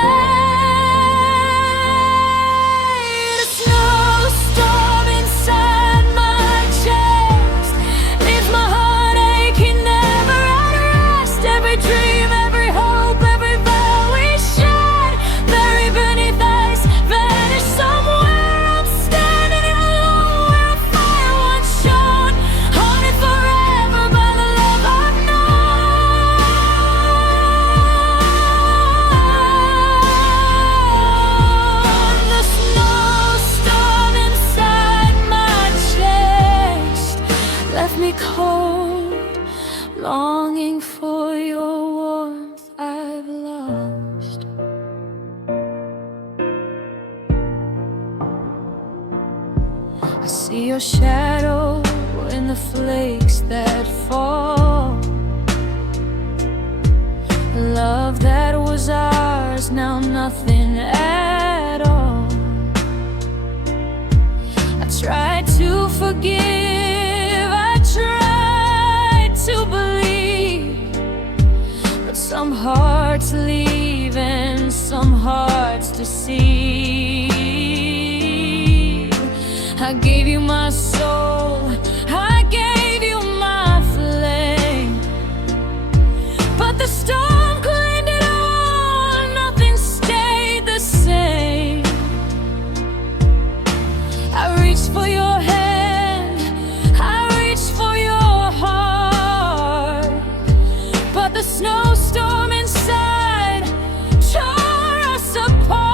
The snowstorm inside my chest leaves my heart aching, never at rest. Every dream, every hope, every vow we shared, buried beneath ice, vanished somewhere. I'm standing alone where a fire once shone, haunted forever by the love I've known. The snowstorm inside my chest left me cold, longing for your warmth I've lost. I see your shadow in the flakes that fall. Love that was ours, now nothing at all. I tried to forgive, I tried to believe, but some hearts leave and some hearts deceive. I gave you my soul, I gave you my flame, but the storm cleaned it all, nothing stayed the same. I reached for your hand, I reached for your heart, but the snowstorm inside tore us apart.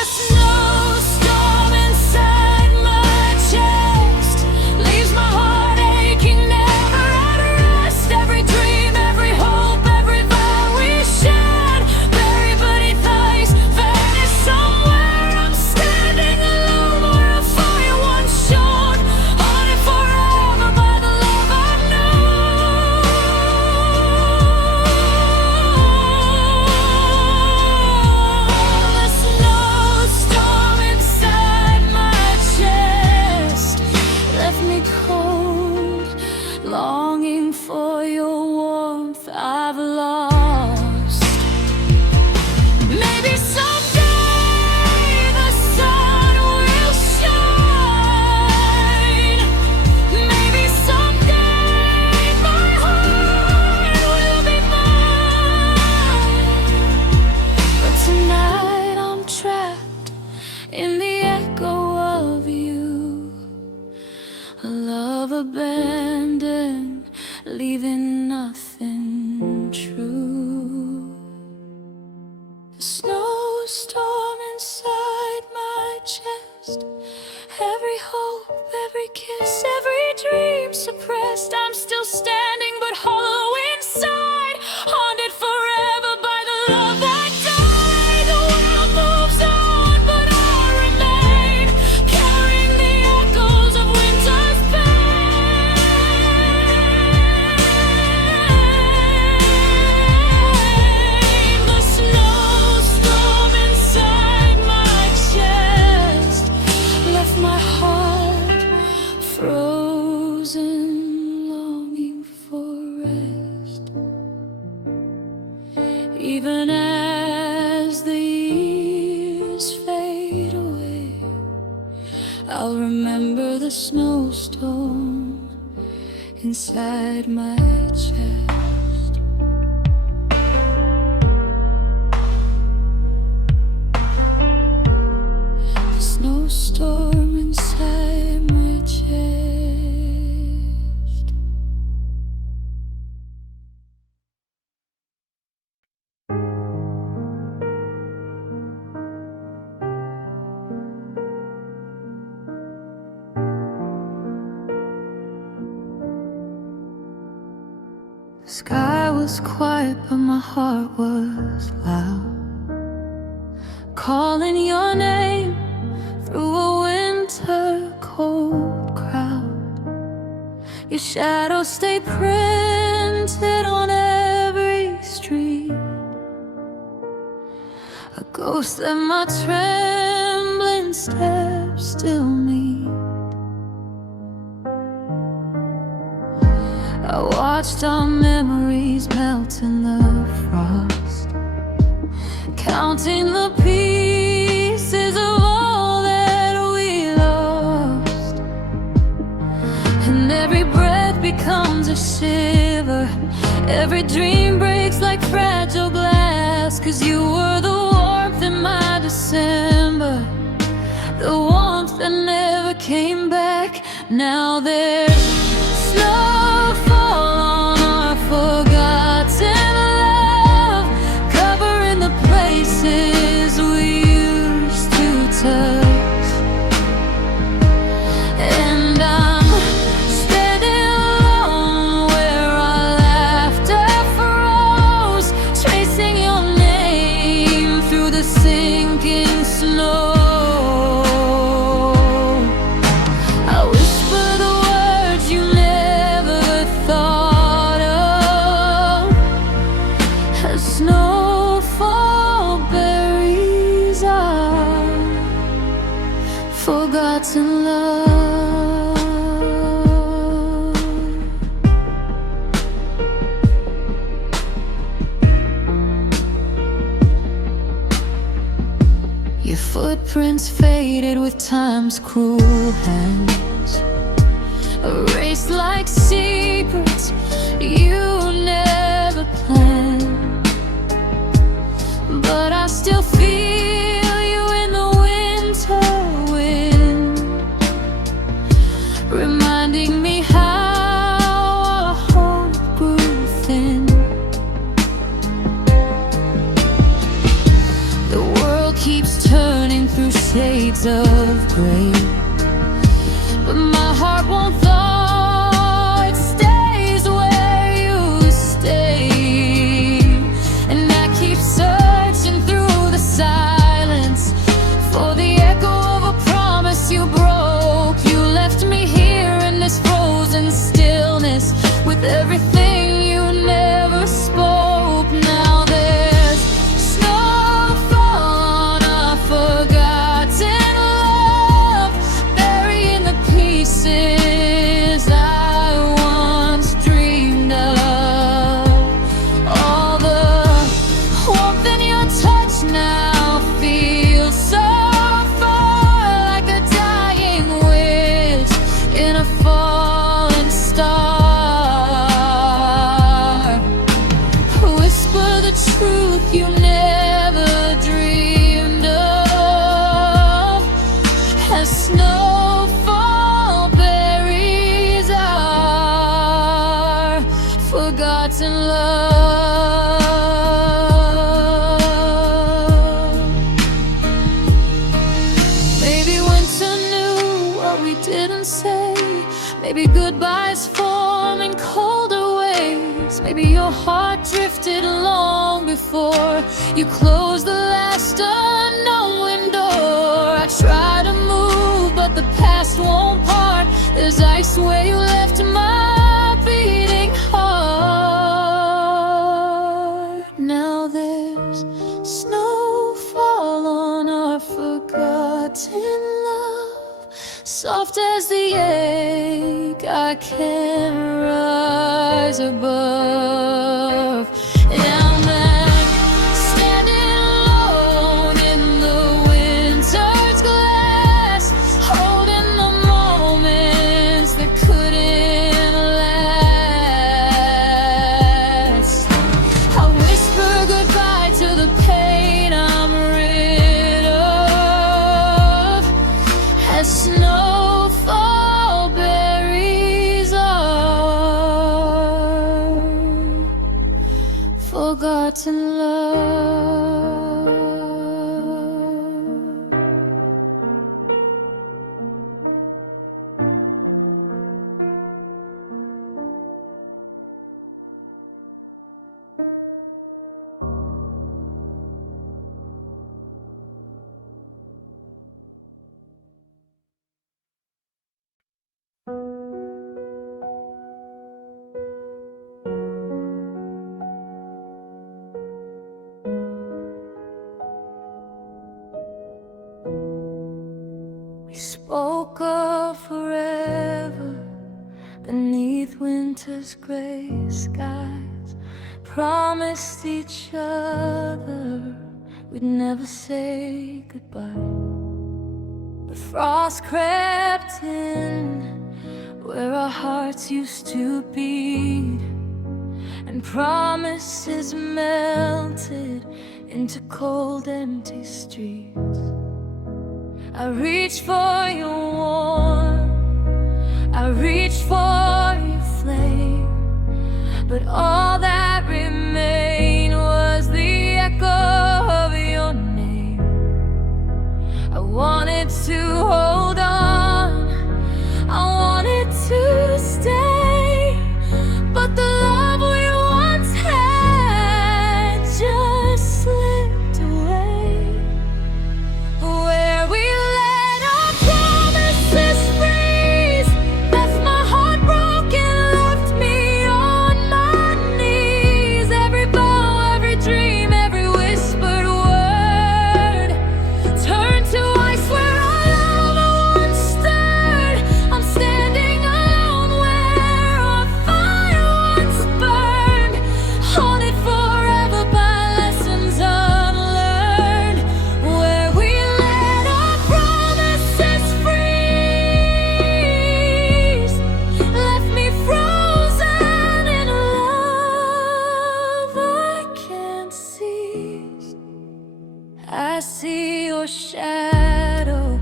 A snowstorm inside my chest leaves my heart aching, never at rest. Every dream, every hope, every vow we shared, buried beneath ice, vanished somewhere. I'm standing alone where a fire once shone, haunted forever by the love I've known. The snowstorm inside my chest left me cold, longing for your warmth I've lost. Maybe someday the sun will shine. Maybe someday my heart will be mine. But tonight I'm trapped in the echo of you, a love abandoned, leaving nothing true. The snowstorm inside my chest I'll remember the snowstorm inside my chest. The snowstorm inside my chest. The sky was quiet, but my heart was loud, calling your name through a winter cold crowd. Your shadow stayed printed on every street, a ghost that my trembling steps still meet. I watched our memories melt in the frost, counting the pieces of all that we lost. And every breath becomes a shiver, every dream breaks like fragile glass. 'Cause you were the warmth in my December, the warmth that never came back. Now there's snowfall on our forgotten love, covering the places we used to touch. And I'm standing alone where our laughter froze, tracing your name through the sinking snow. I whisper the words you never thought of, as snowfall buries our forgotten love. Your footprints faded with time's cruel hands, erased like secrets you never planned. But I still feel you in the winter wind, reminding me how our hope grew thin. The world keeps turning through shades of gray, but my heart won't thaw, it stays where you stay. And I keep searching through the silence for the echo of a promise you broke. You left me here in this frozen stillness, with everything you never spoke. Now there's snowfall on our forgotten love, burying the pieces I once dreamed of. All the warmth in your touch now feels so far, like a dying wish in a falling star. Whisper the truth you never dreamed of, as snowfall buries our forgotten love. Maybe winter knew what we didn't say. Maybe goodbyes form in colder ways. Maybe your heart drifted long before you closed the last unknown door. I try to move, but the past won't part. There's ice where you left my beating heart. Now there's snowfall on our forgotten love, soft as the ache I can't rise above. And then standing alone in the winter's glass, holding the We spoke of forever beneath winter's gray skies, promised each other we'd never say goodbye. But frost crept in where our hearts used to beat, and promises melted into cold, empty streets. I reached for your warmth, I reached for your flame, but all that remained was the echo of your name. I wanted to hold on, I wanted to stay, but the love we once had just slipped away. Where we let our promises freeze, left my heart broken, left me on my knees. Every vow, every dream, every whispered word turned to ice where our love once stirred. I'm standing alone where our fire once burned, haunted forever by lessons unlearned. Where we let our promises freeze, left me frozen in a love I can't seize. I see your shadow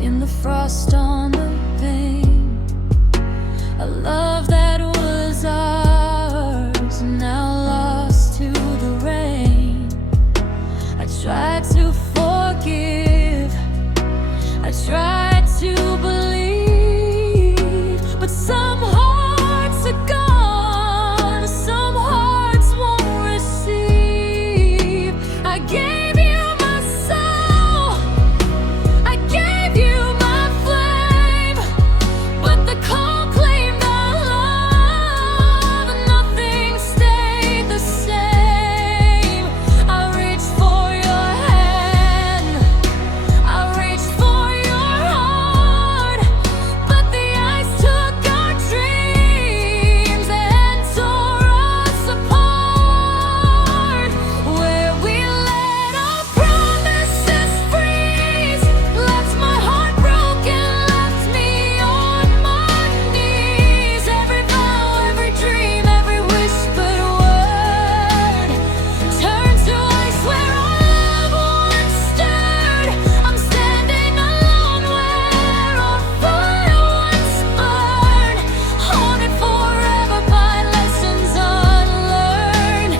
in the frost on the pane, a love that was ours, now lost to the rain. I tried to forgive, I tried to believe, but some hearts are gone, some hearts won't receive. I gave you my soul, I gave you my flame, but the cold claimed our love, and nothing stayed the same. I reached for your hand, I reached for your heart, but the ice took our dreams and tore us apart. Where we let our promises freeze, left my heart broken, left me on my knees. Every vow, every dream, every whispered word turned to ice where our love once stirred. I'm standing alone where our fire once burned, haunted forever by lessons unlearned.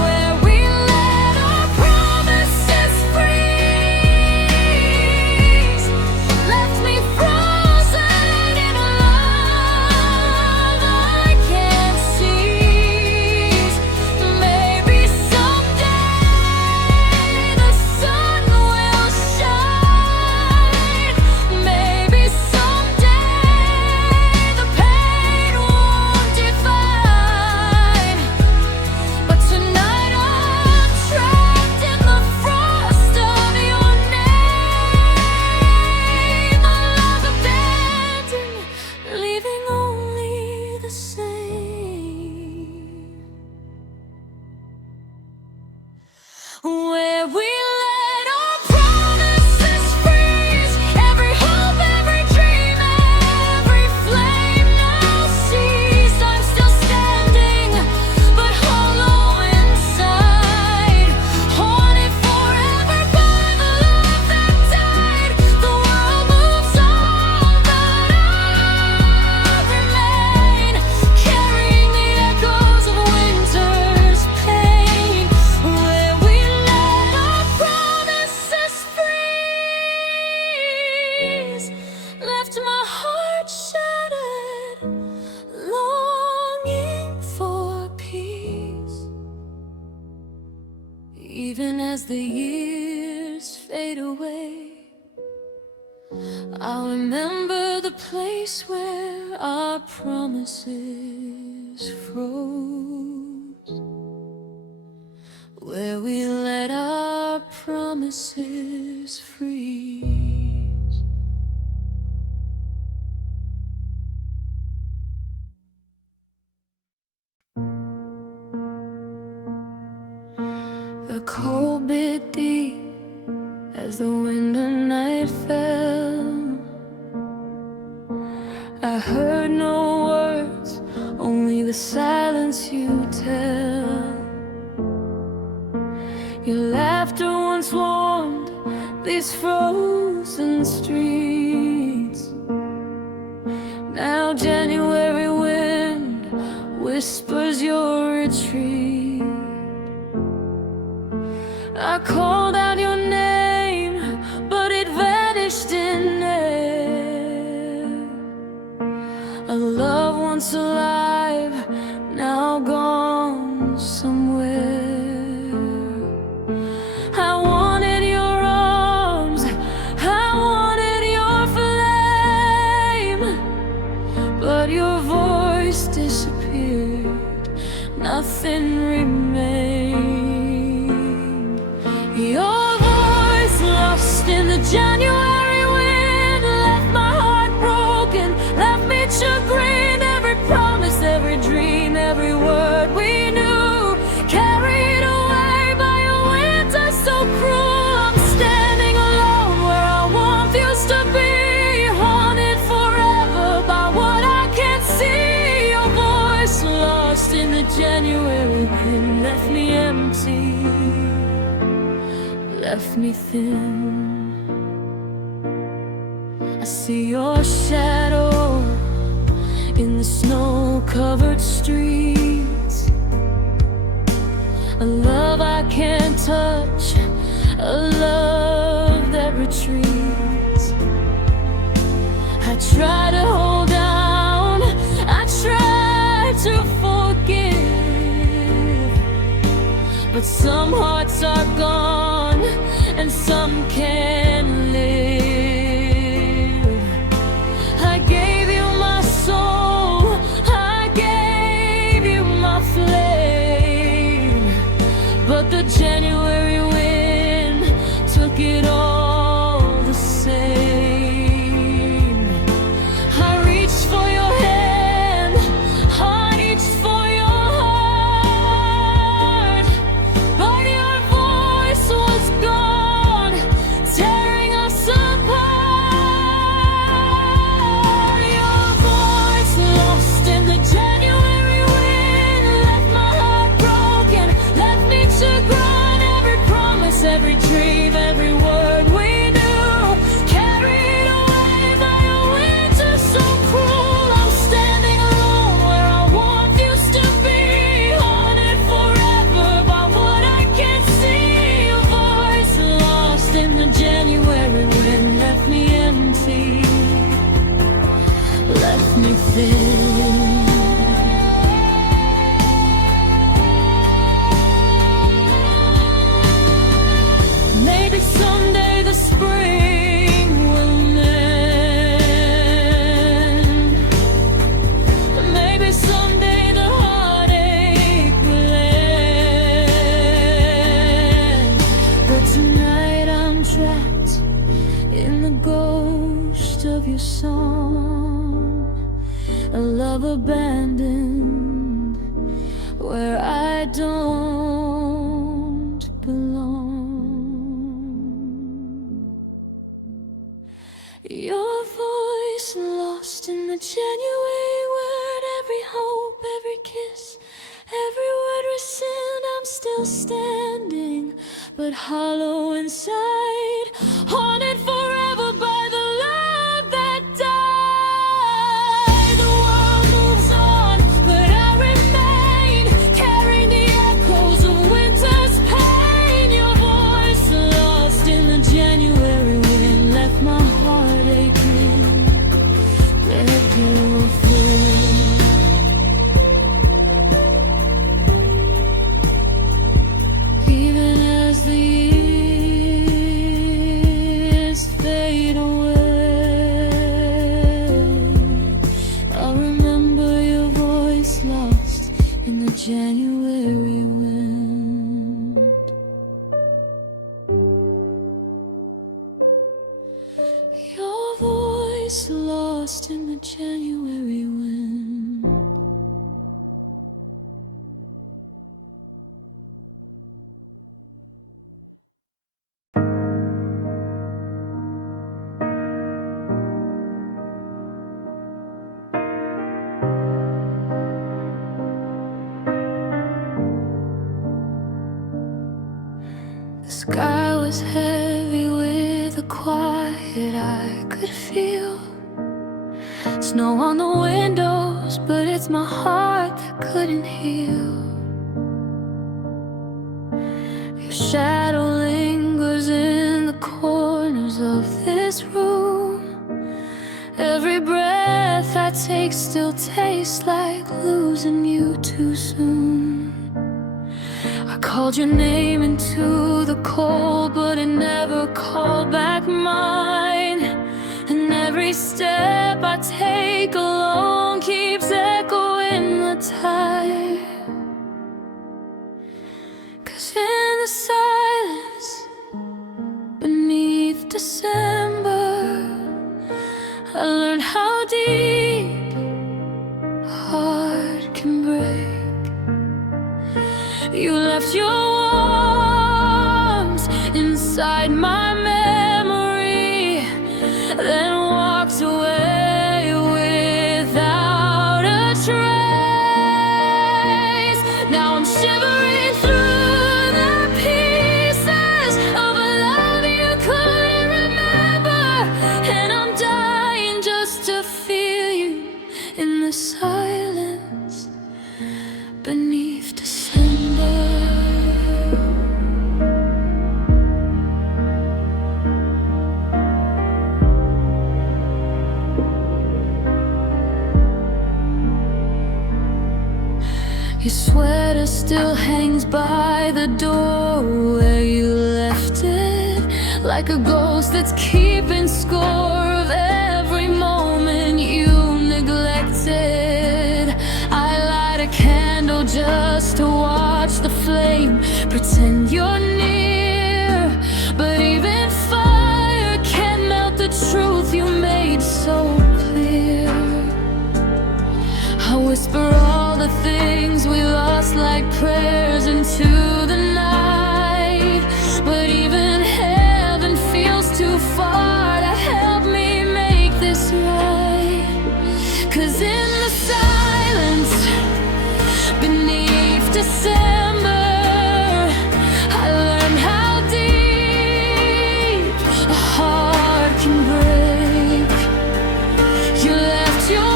Where we let our promises freeze, left me frozen in a love I can't seize. Maybe someday the sun will shine, maybe someday the pain won't define, but tonight I'm trapped in the frost of your name. A love abandoned, leaving only the same. Where we let our promises freeze, every hope, every dream, every flame now ceased. I'm still standing, but hollow inside, haunted forever by the love that died. The world moves on, but I remain, carrying the echoes of winter's pain. Where we let our promises freeze, left my heart shattered, longing for peace. Even as the years fade away, I'll remember the place where our promises froze, where we let our promises freeze. streets. Now January wind whispers your retreat. I called out your name, but it vanished in air. A love once alive, now gone somewhere. I wanted your arms, I wanted your flame, but your voice disappeared, nothing remained. Your voice lost in the January wind left my heart broken, left me chagrined. Every promise, every dream, every word we knew, carried away by a winter so cruel. I'm standing alone where our warmth used to be, haunted forever by what I can't see. Your voice lost in the January wind left me empty, left me thin. I see your shadow in the snow-covered streets. A love I can't touch, a love that retreats. I try to hold down, I try to forgive, but some hearts are gone and some can live. I gave you my soul, I gave you my flame, but the January wind took it all the same. I reached for your hand, I reached for your heart, but your voice was gone, tearing us apart. Your voice lost in the January wind left my heart broken, left me chagrined. Every promise, every dream, every word we knew, carried away by a winter so cruel. I'm standing alone where our warmth used to be, haunted forever by what I can't see. Your voice lost in the January wind left me empty, left me thin. Maybe someday the spring will mend. Maybe someday the heartache will end. But tonight I'm trapped in the ghost of your song, a love abandoned where I don't belong. Your voice lost in the January word, every hope, every kiss, every word rescind. I'm still standing, but hollow inside, haunted forever by the love that died. The world moves on, but I remain, carrying the echoes of winter's pain. Your voice lost in the January wind left my heart aching, let go free. Even as the years fade away, I'll remember your voice lost in the January wind. Your voice lost in the January wind. The sky was heavy with a quiet that I could feel. Snow on the windows, but it's my heart that couldn't heal. Your shadow lingers in the corners of this room. Every breath I take still tastes like losing you too soon. I called your name into the cold, but it never called back mine. And every step I take alone keeps echoing the tide. 'Cause in the silence beneath December, I learned how deep a heart can break. You left your arms inside my memory, then walked away without a trace. Now I'm shivering through the pieces of a love you couldn't remember, and I'm dying just to feel you in the silence beneath December. Your sweater still hangs by the door where you left it, like a ghost that's keeping score of every moment you neglected. I light a candle just to watch the flame, pretend you're near, but even fire can't melt the truth you made so clear. I whisper all the things we lost like prayers into the night, but even heaven feels too far to help me make this right. 'Cause in the silence beneath December, I learned how deep a heart can break. You left your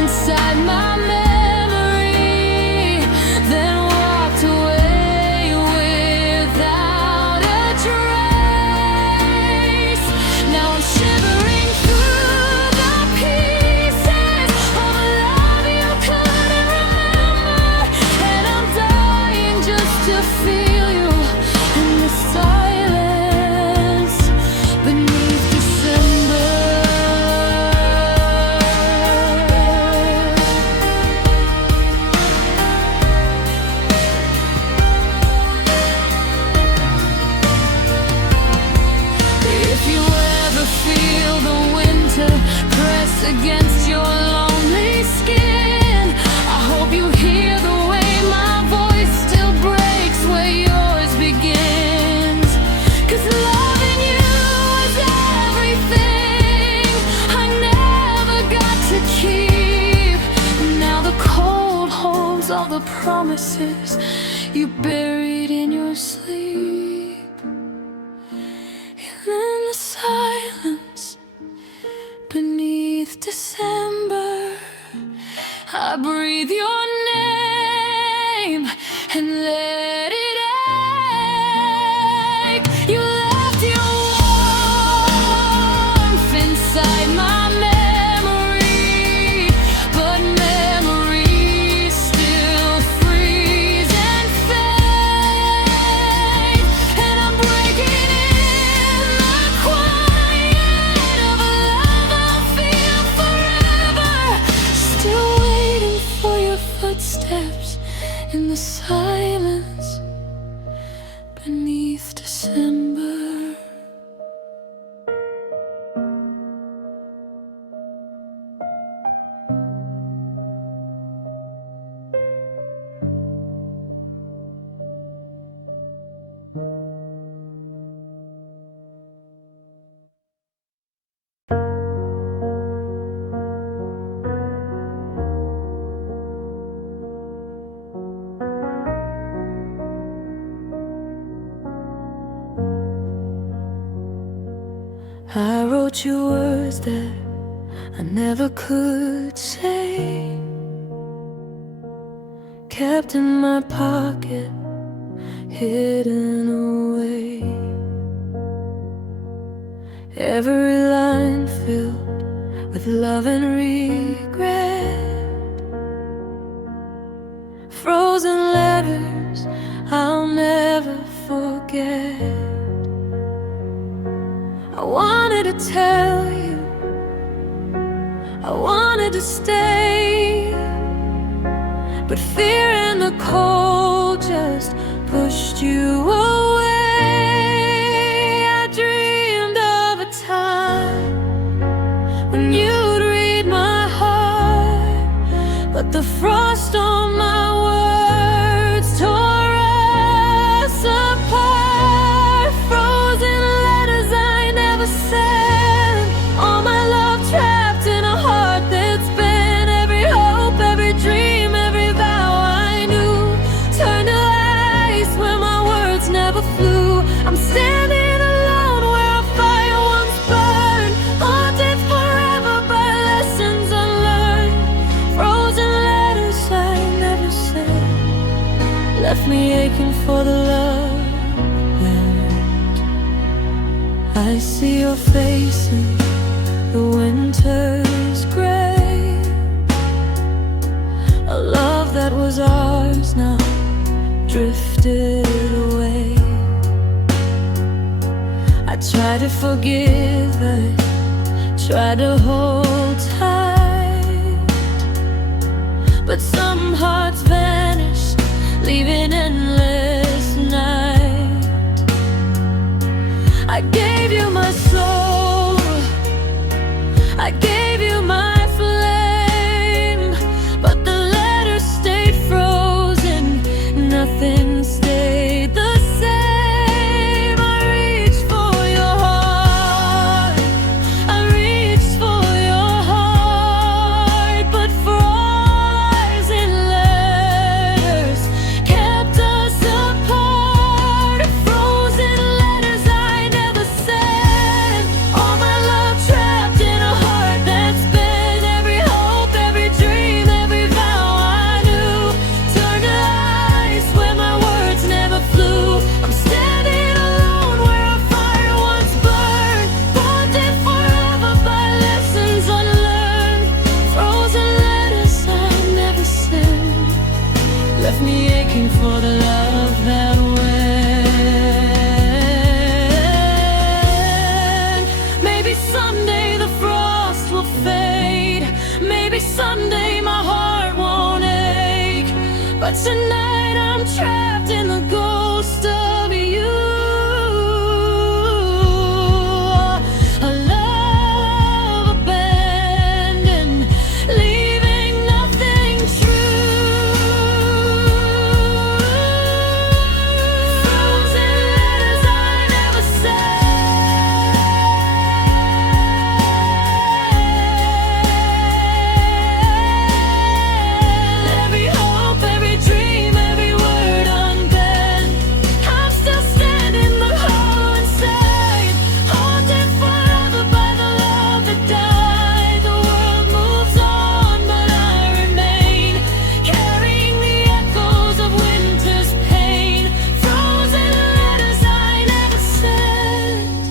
inside my memory, then walked away without a trace. Now I'm shivering through the pieces of a love you couldn't remember, and I'm dying just to feel you in the silence beneath December. Feel the winter press against your lonely skin. I hope you hear the way my voice still breaks where yours begins. 'Cause loving you is everything I never got to keep. Now the cold holds all the promises you buried in your sleep. And in the silence beneath December, I breathe your name and let it ache. You left your warmth inside my memory, but memories still freeze and fade. I wrote you words that I never could say, kept in my pocket, hidden away. Every line filled with love and regret, frozen letters I'll never forget. I wanted to tell you, I wanted to stay, but fear and the cold just pushed you away. I dreamed of a time when you'd read my heart, but the frost on my words tore us apart. Frozen letters I never sent, all my love trapped in a heart that's been every hope, every dream, every vow I knew turned to ice when my words never flew. I'm standing alone where a fire once burned, haunted forever by lessons unlearned. Frozen letters I never sent left me aching for the love learned. I see your face in the winter's gray, a love that was ours now drifted away. I try to forgive, I try to hold tight, but some hearts vanish, leaving endless night. I gave you my soul, I gave you my flame, but the letters stayed frozen, nothing stayed the same. I reached for your heart, I reached for your heart, but frozen letters kept us apart. Frozen letters I never sent, all my love trapped in a heart that's been every hope, every dream, every vow I knew turned to ice when my words never flew. I'm standing alone where a fire once burned, haunted forever by lessons unlearned. Frozen letters I never sent left me aching for the love that went. Maybe someday the frost will fade, maybe someday my heart won't ache, but tonight I'm trapped in the ghost of you. A love abandoned, leaving nothing true. Frozen letters I never sent, every hope, every dream, every word unbent. I'm still standing the hollow inside, haunted forever by the love that died. The world moves on, but I remain, carrying the echoes of winter's pain. Frozen letters I never sent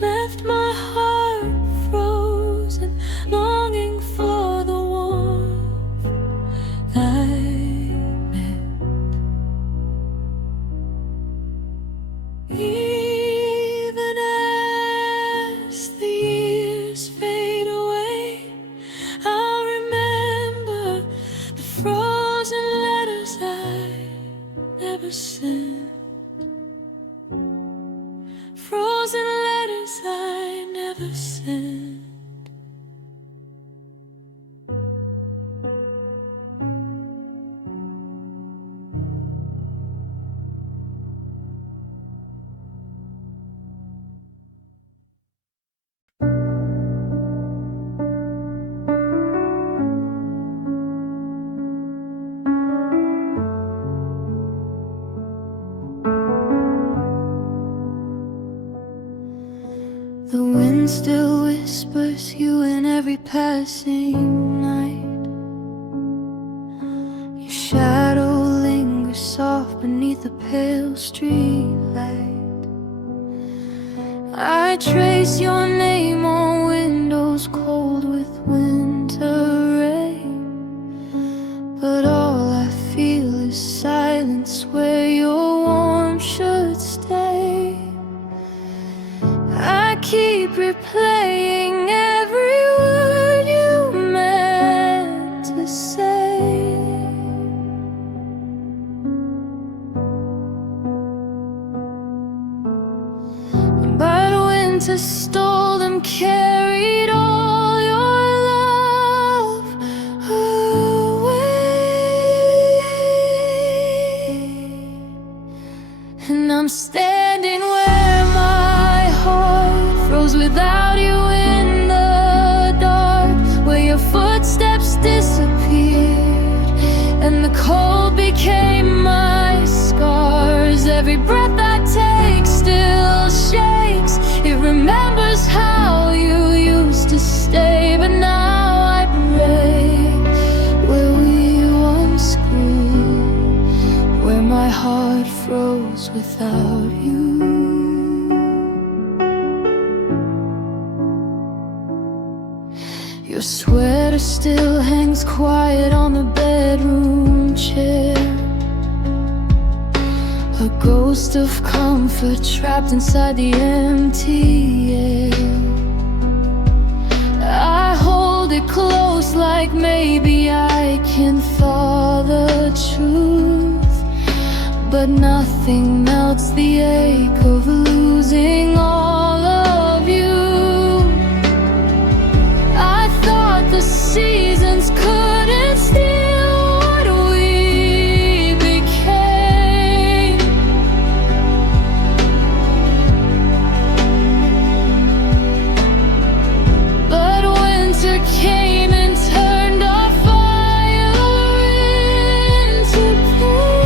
left my heart frozen, longing for the warmth I meant. Even as the years fade away, I'll remember the frozen letters I never sent. Frozen letters I never sent. The wind still whispers you in every passing night. Your shadow lingers soft beneath the pale street light. I trace your name on windows cold with winter rain, but all I feel is silence where your warmth should stay. I keep replaying every word you meant to say. But winter stole them, carried all your love away. And I'm standing where my heart froze without you in the dark, where your footsteps disappeared and the cold became my scars. Every breath I take still shakes. It remembers how you used to stay, but now I break where we once grew, where my heart froze without you. Your sweater still hangs quiet on the bedroom chair, a ghost of comfort trapped inside the empty air. I hold it close like maybe I can thaw the truth, but nothing melts the ache of losing all of you. I thought the seasons couldn't steal what we became, but winter came and turned our fire into pain.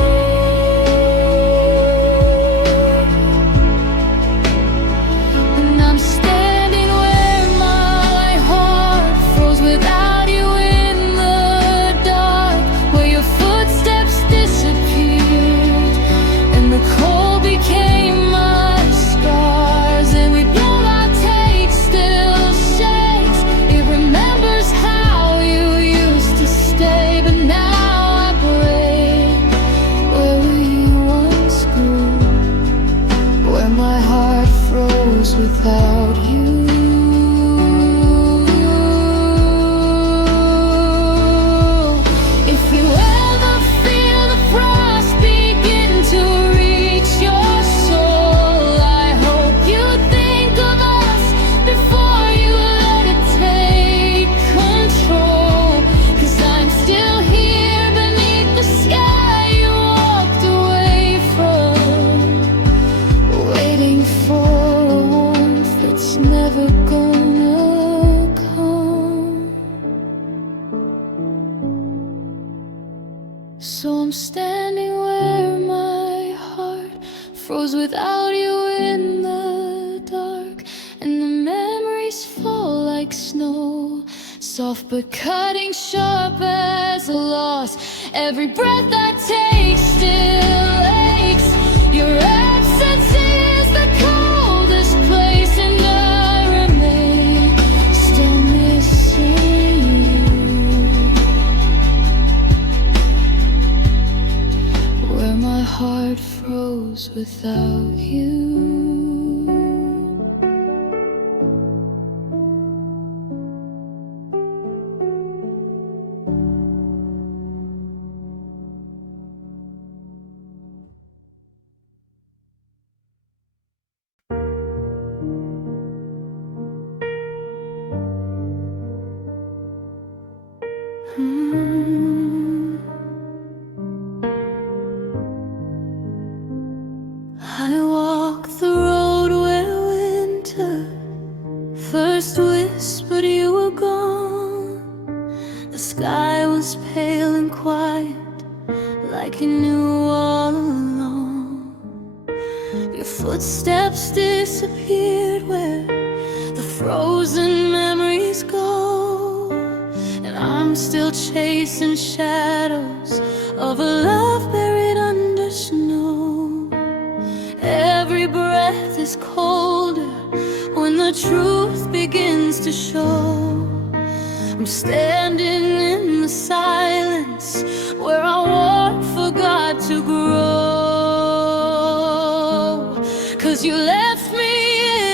And I'm standing where my heart froze without you in the dark, where your footsteps disappeared and the cold became my scars. And we blow our take still shakes. It remembers how you used to stay, but now I break where we once grew, where my heart froze without you. If you ever feel the frost begin to reach your soul, I hope you think of us before you let it take control. 'Cause I'm still here beneath the sky you walked away from, waiting for a warmth that's never gonna come. So I'm standing where my heart froze without you in the dark, and the memories fall like snow, soft but cutting, sharp as a loss. Every breath I take still aches. Your absence is the coldest place, and I remain still missing you, where my heart froze without you. I walk the road where winter first whispered you were gone. The sky was pale and quiet, like you knew all along. Your footsteps disappeared where still chasing shadows of a love buried under snow. Every breath is colder when the truth begins to show. I'm standing in the silence where our war forgot to grow. 'Cause you left me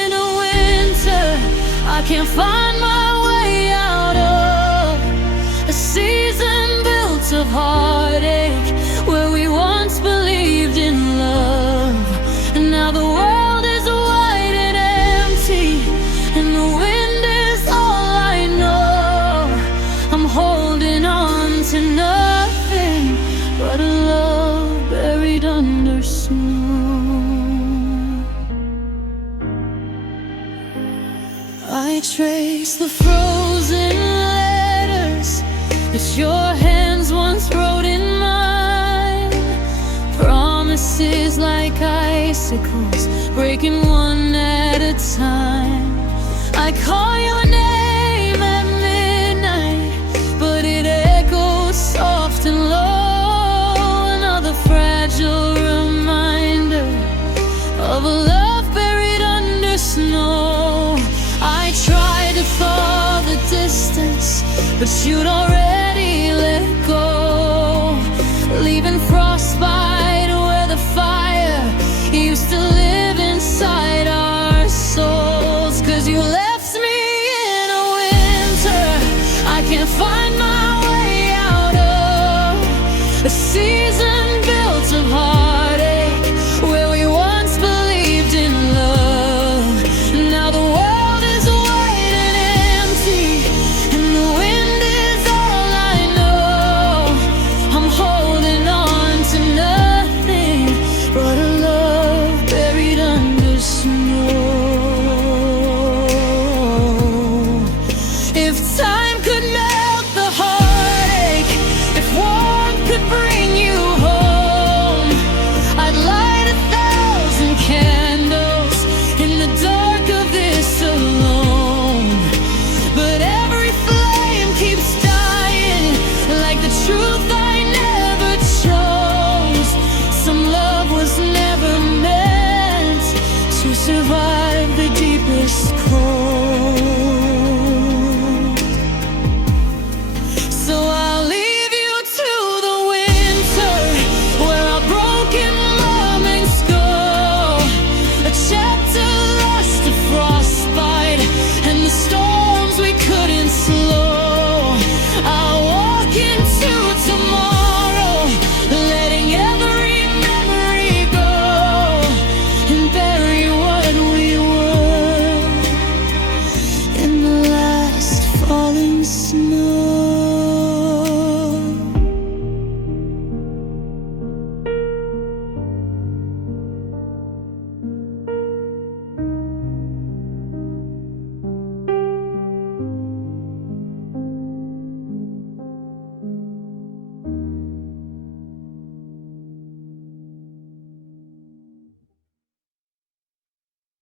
in a winter I can't find my way out of, a season built of heartache where we once believed in love. And now the world is wide and empty, and the wind is all I know. I'm holding on to nothing but a love buried under snow. I trace the frozen letters that your hands once wrote in mine. Promises like icicles breaking one at a time. I call your name at midnight, but it echoes soft and low. Another fragile reminder of a love buried under snow. I tried to thaw the distance, but you'd already let go, leaving frostbite where the fire used to live inside our souls. 'Cause you left me in a winter I can't find my